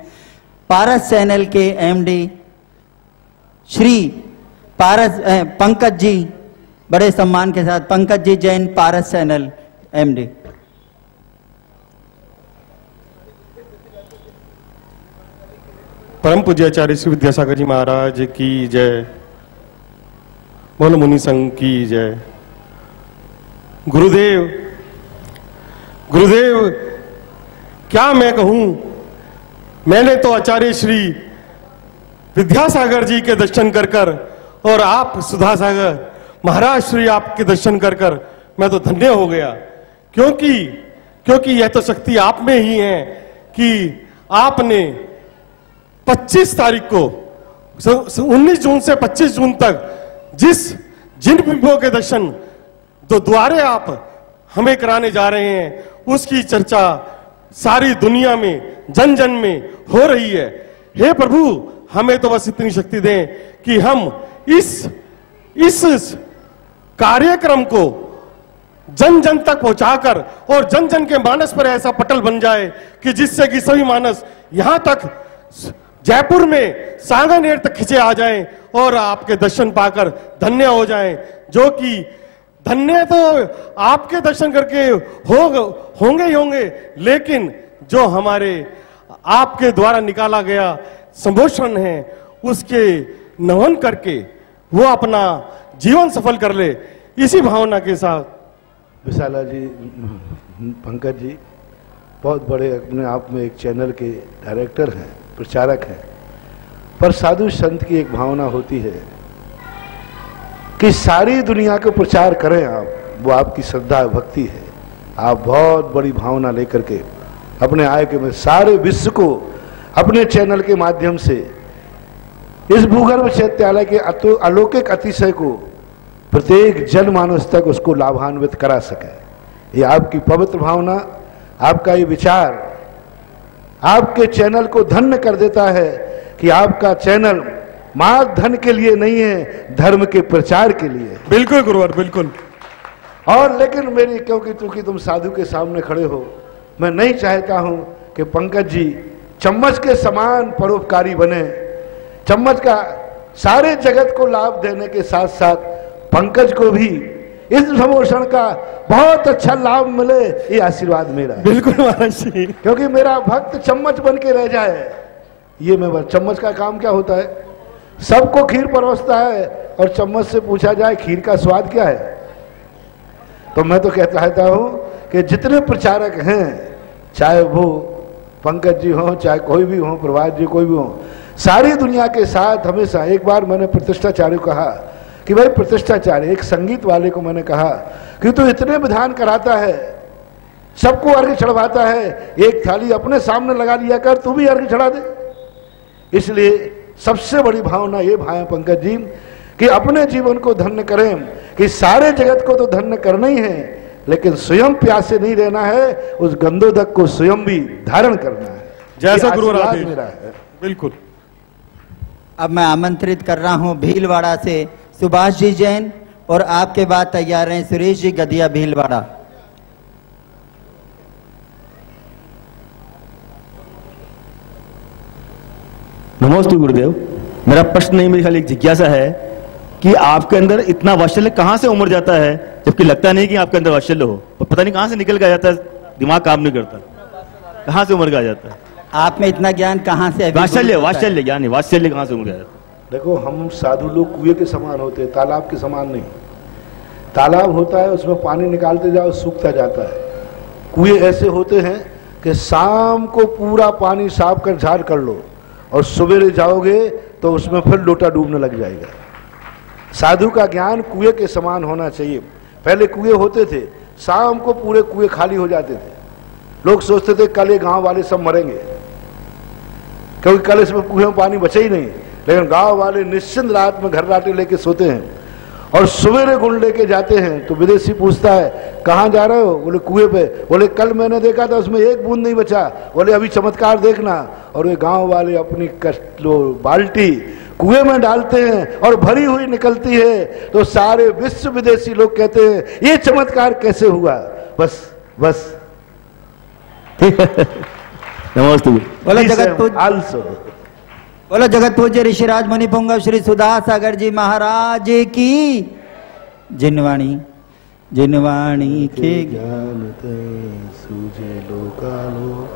पारस चैनल के एमडी श्री पंकज जी, बड़े सम्मान के साथ पंकज जी जैन, पारस चैनल एमडी। परम पूज्य आचार्य श्री विद्यासागर जी महाराज की जय, बोलो मुनि संघ की जय। गुरुदेव गुरुदेव क्या मैं कहूं, मैंने तो आचार्य श्री विद्यासागर जी के दर्शन कर कर और आप सुधा सागर महाराज श्री आपके दर्शन कर कर मैं तो धन्य हो गया, क्योंकि यह तो शक्ति आप में ही है कि आपने 25 तारीख को 19 जून से 25 जून तक जिन बिंबों के दर्शन तो द्वारे आप हमें कराने जा रहे हैं, उसकी चर्चा सारी दुनिया में जन जन में हो रही है। हे प्रभु, हमें तो बस इतनी शक्ति दें कि हम इस कार्यक्रम को जन जन तक पहुंचाकर और जन जन के मानस पर ऐसा पटल बन जाए कि जिससे कि सभी मानस यहां तक जयपुर में सांगानेर तक खिंचे आ जाएं और आपके दर्शन पाकर धन्य हो जाएं। जो कि धन्य तो आपके दर्शन करके होंगे ही होंगे, लेकिन जो हमारे आपके द्वारा निकाला गया संभोषण है उसके नमन करके वो अपना जीवन सफल कर ले, इसी भावना के साथ। विशाला जी, पंकज जी बहुत बड़े अपने आप में एक चैनल के डायरेक्टर हैं, प्रचारक हैं, पर साधु संत की एक भावना होती है कि सारी दुनिया को प्रचार करें आप, वो आपकी श्रद्धा भक्ति है। आप बहुत बड़ी भावना लेकर के अपने आय के में सारे विश्व को अपने चैनल के माध्यम से इस भूगर्भ चैत्यालय के अलौकिक अतिशय को प्रत्येक जनमानस तक उसको लाभान्वित करा सके। ये आपकी पवित्र भावना, आपका ये विचार आपके चैनल को धन्य कर देता है कि आपका चैनल मात्र धन के लिए नहीं है, धर्म के प्रचार के लिए। बिल्कुल गुरुवर, बिल्कुल। और लेकिन मेरी, क्योंकि तुम साधु के सामने खड़े हो, मैं नहीं चाहता हूं कि पंकज जी चम्मच के समान परोपकारी बने। चम्मच का सारे जगत को लाभ देने के साथ साथ पंकज को भी इस प्रमोशन का बहुत अच्छा लाभ मिले, ये आशीर्वाद मेरा है। बिल्कुल महाराज जी। क्योंकि मेरा भक्त चम्मच बन के रह जाए, ये मैं चम्मच का काम क्या होता है, सबको खीर परोसता है और चम्मच से पूछा जाए खीर का स्वाद क्या है। तो मैं तो कहता हूं कि जितने प्रचारक हैं, चाहे वो पंकज जी हो, चाहे कोई भी हो, प्रभात जी कोई भी हो, सारी दुनिया के साथ हमेशा। एक बार मैंने प्रतिष्ठाचार्य को कहा कि भाई प्रतिष्ठाचार्य, एक संगीत वाले को मैंने कहा कि तू इतने विधान कराता है, सबको अर्घ्य चढ़वाता है, एक थाली अपने सामने लगा लिया कर, तू भी अर्घ्य चढ़ा दे। इसलिए सबसे बड़ी भावना ये भाई पंकज जी कि अपने जीवन को धन्य करें, कि सारे जगत को तो धन्य करना ही है, लेकिन स्वयं प्यासे नहीं रहना है, उस गंधोदक को स्वयं भी धारण करना है। जैसा गुरु आशीर्वाद मेरा है। बिल्कुल। अब मैं आमंत्रित कर रहा हूं भीलवाड़ा से सुभाष जी जैन, और आपके बाद तैयार हैं सुरेश जी गदिया भीलवाड़ा। नमस्ते गुरुदेव। मेरा प्रश्न नहीं, मेरी खाली एक जिज्ञासा है कि आपके अंदर इतना वात्सल्य कहां से उमड़ जाता है, जबकि लगता नहीं कि आपके अंदर वात्सल्य हो, पता नहीं कहां से निकल के आ जाता है, दिमाग काम नहीं करता, कहां से उमड़ के आ जाता है? आप में इतना ज्ञान कहां से? वात्सल्य ज्ञान, वात्सल्य कहां से उमड़ गया? देखो, हम साधु लोग कुएं के समान होते हैं, तालाब के समान नहीं। तालाब होता है, उसमें पानी निकालते जाओ, सूखता जाता है। कुएं ऐसे होते हैं कि शाम को पूरा पानी साफ कर झाड़ कर लो और सवेरे जाओगे तो उसमें फिर लोटा डूबने लग जाएगा। साधु का ज्ञान कुएं के समान होना चाहिए। पहले कुएं होते थे, शाम को पूरे कुएं खाली हो जाते थे। लोग सोचते थे कल ये गांव वाले सब मरेंगे, क्योंकि कल इसमें कुएं में पानी बचे ही नहीं। लेकिन गांव वाले निश्चिंत रात में घर लाटे लेके सोते हैं और सवेरे गुण लेके जाते हैं। तो विदेशी पूछता है कहाँ जा रहे हो? बोले कुएं पे। बोले कल मैंने देखा था उसमें एक बूंद नहीं बचा। बोले अभी चमत्कार देखना। और वे गांव वाले अपनी बाल्टी कुएं में डालते हैं और भरी हुई निकलती है। तो सारे विश्व विदेशी लोग कहते हैं ये चमत्कार कैसे हुआ? बस नमस्ते। बोलो जगत पूज्य ऋषिराज मुनि पुंगव श्री सुधास सागर जी महाराज की। जिनवाणी जिनवाणी के ज्ञान सूझे लोकालो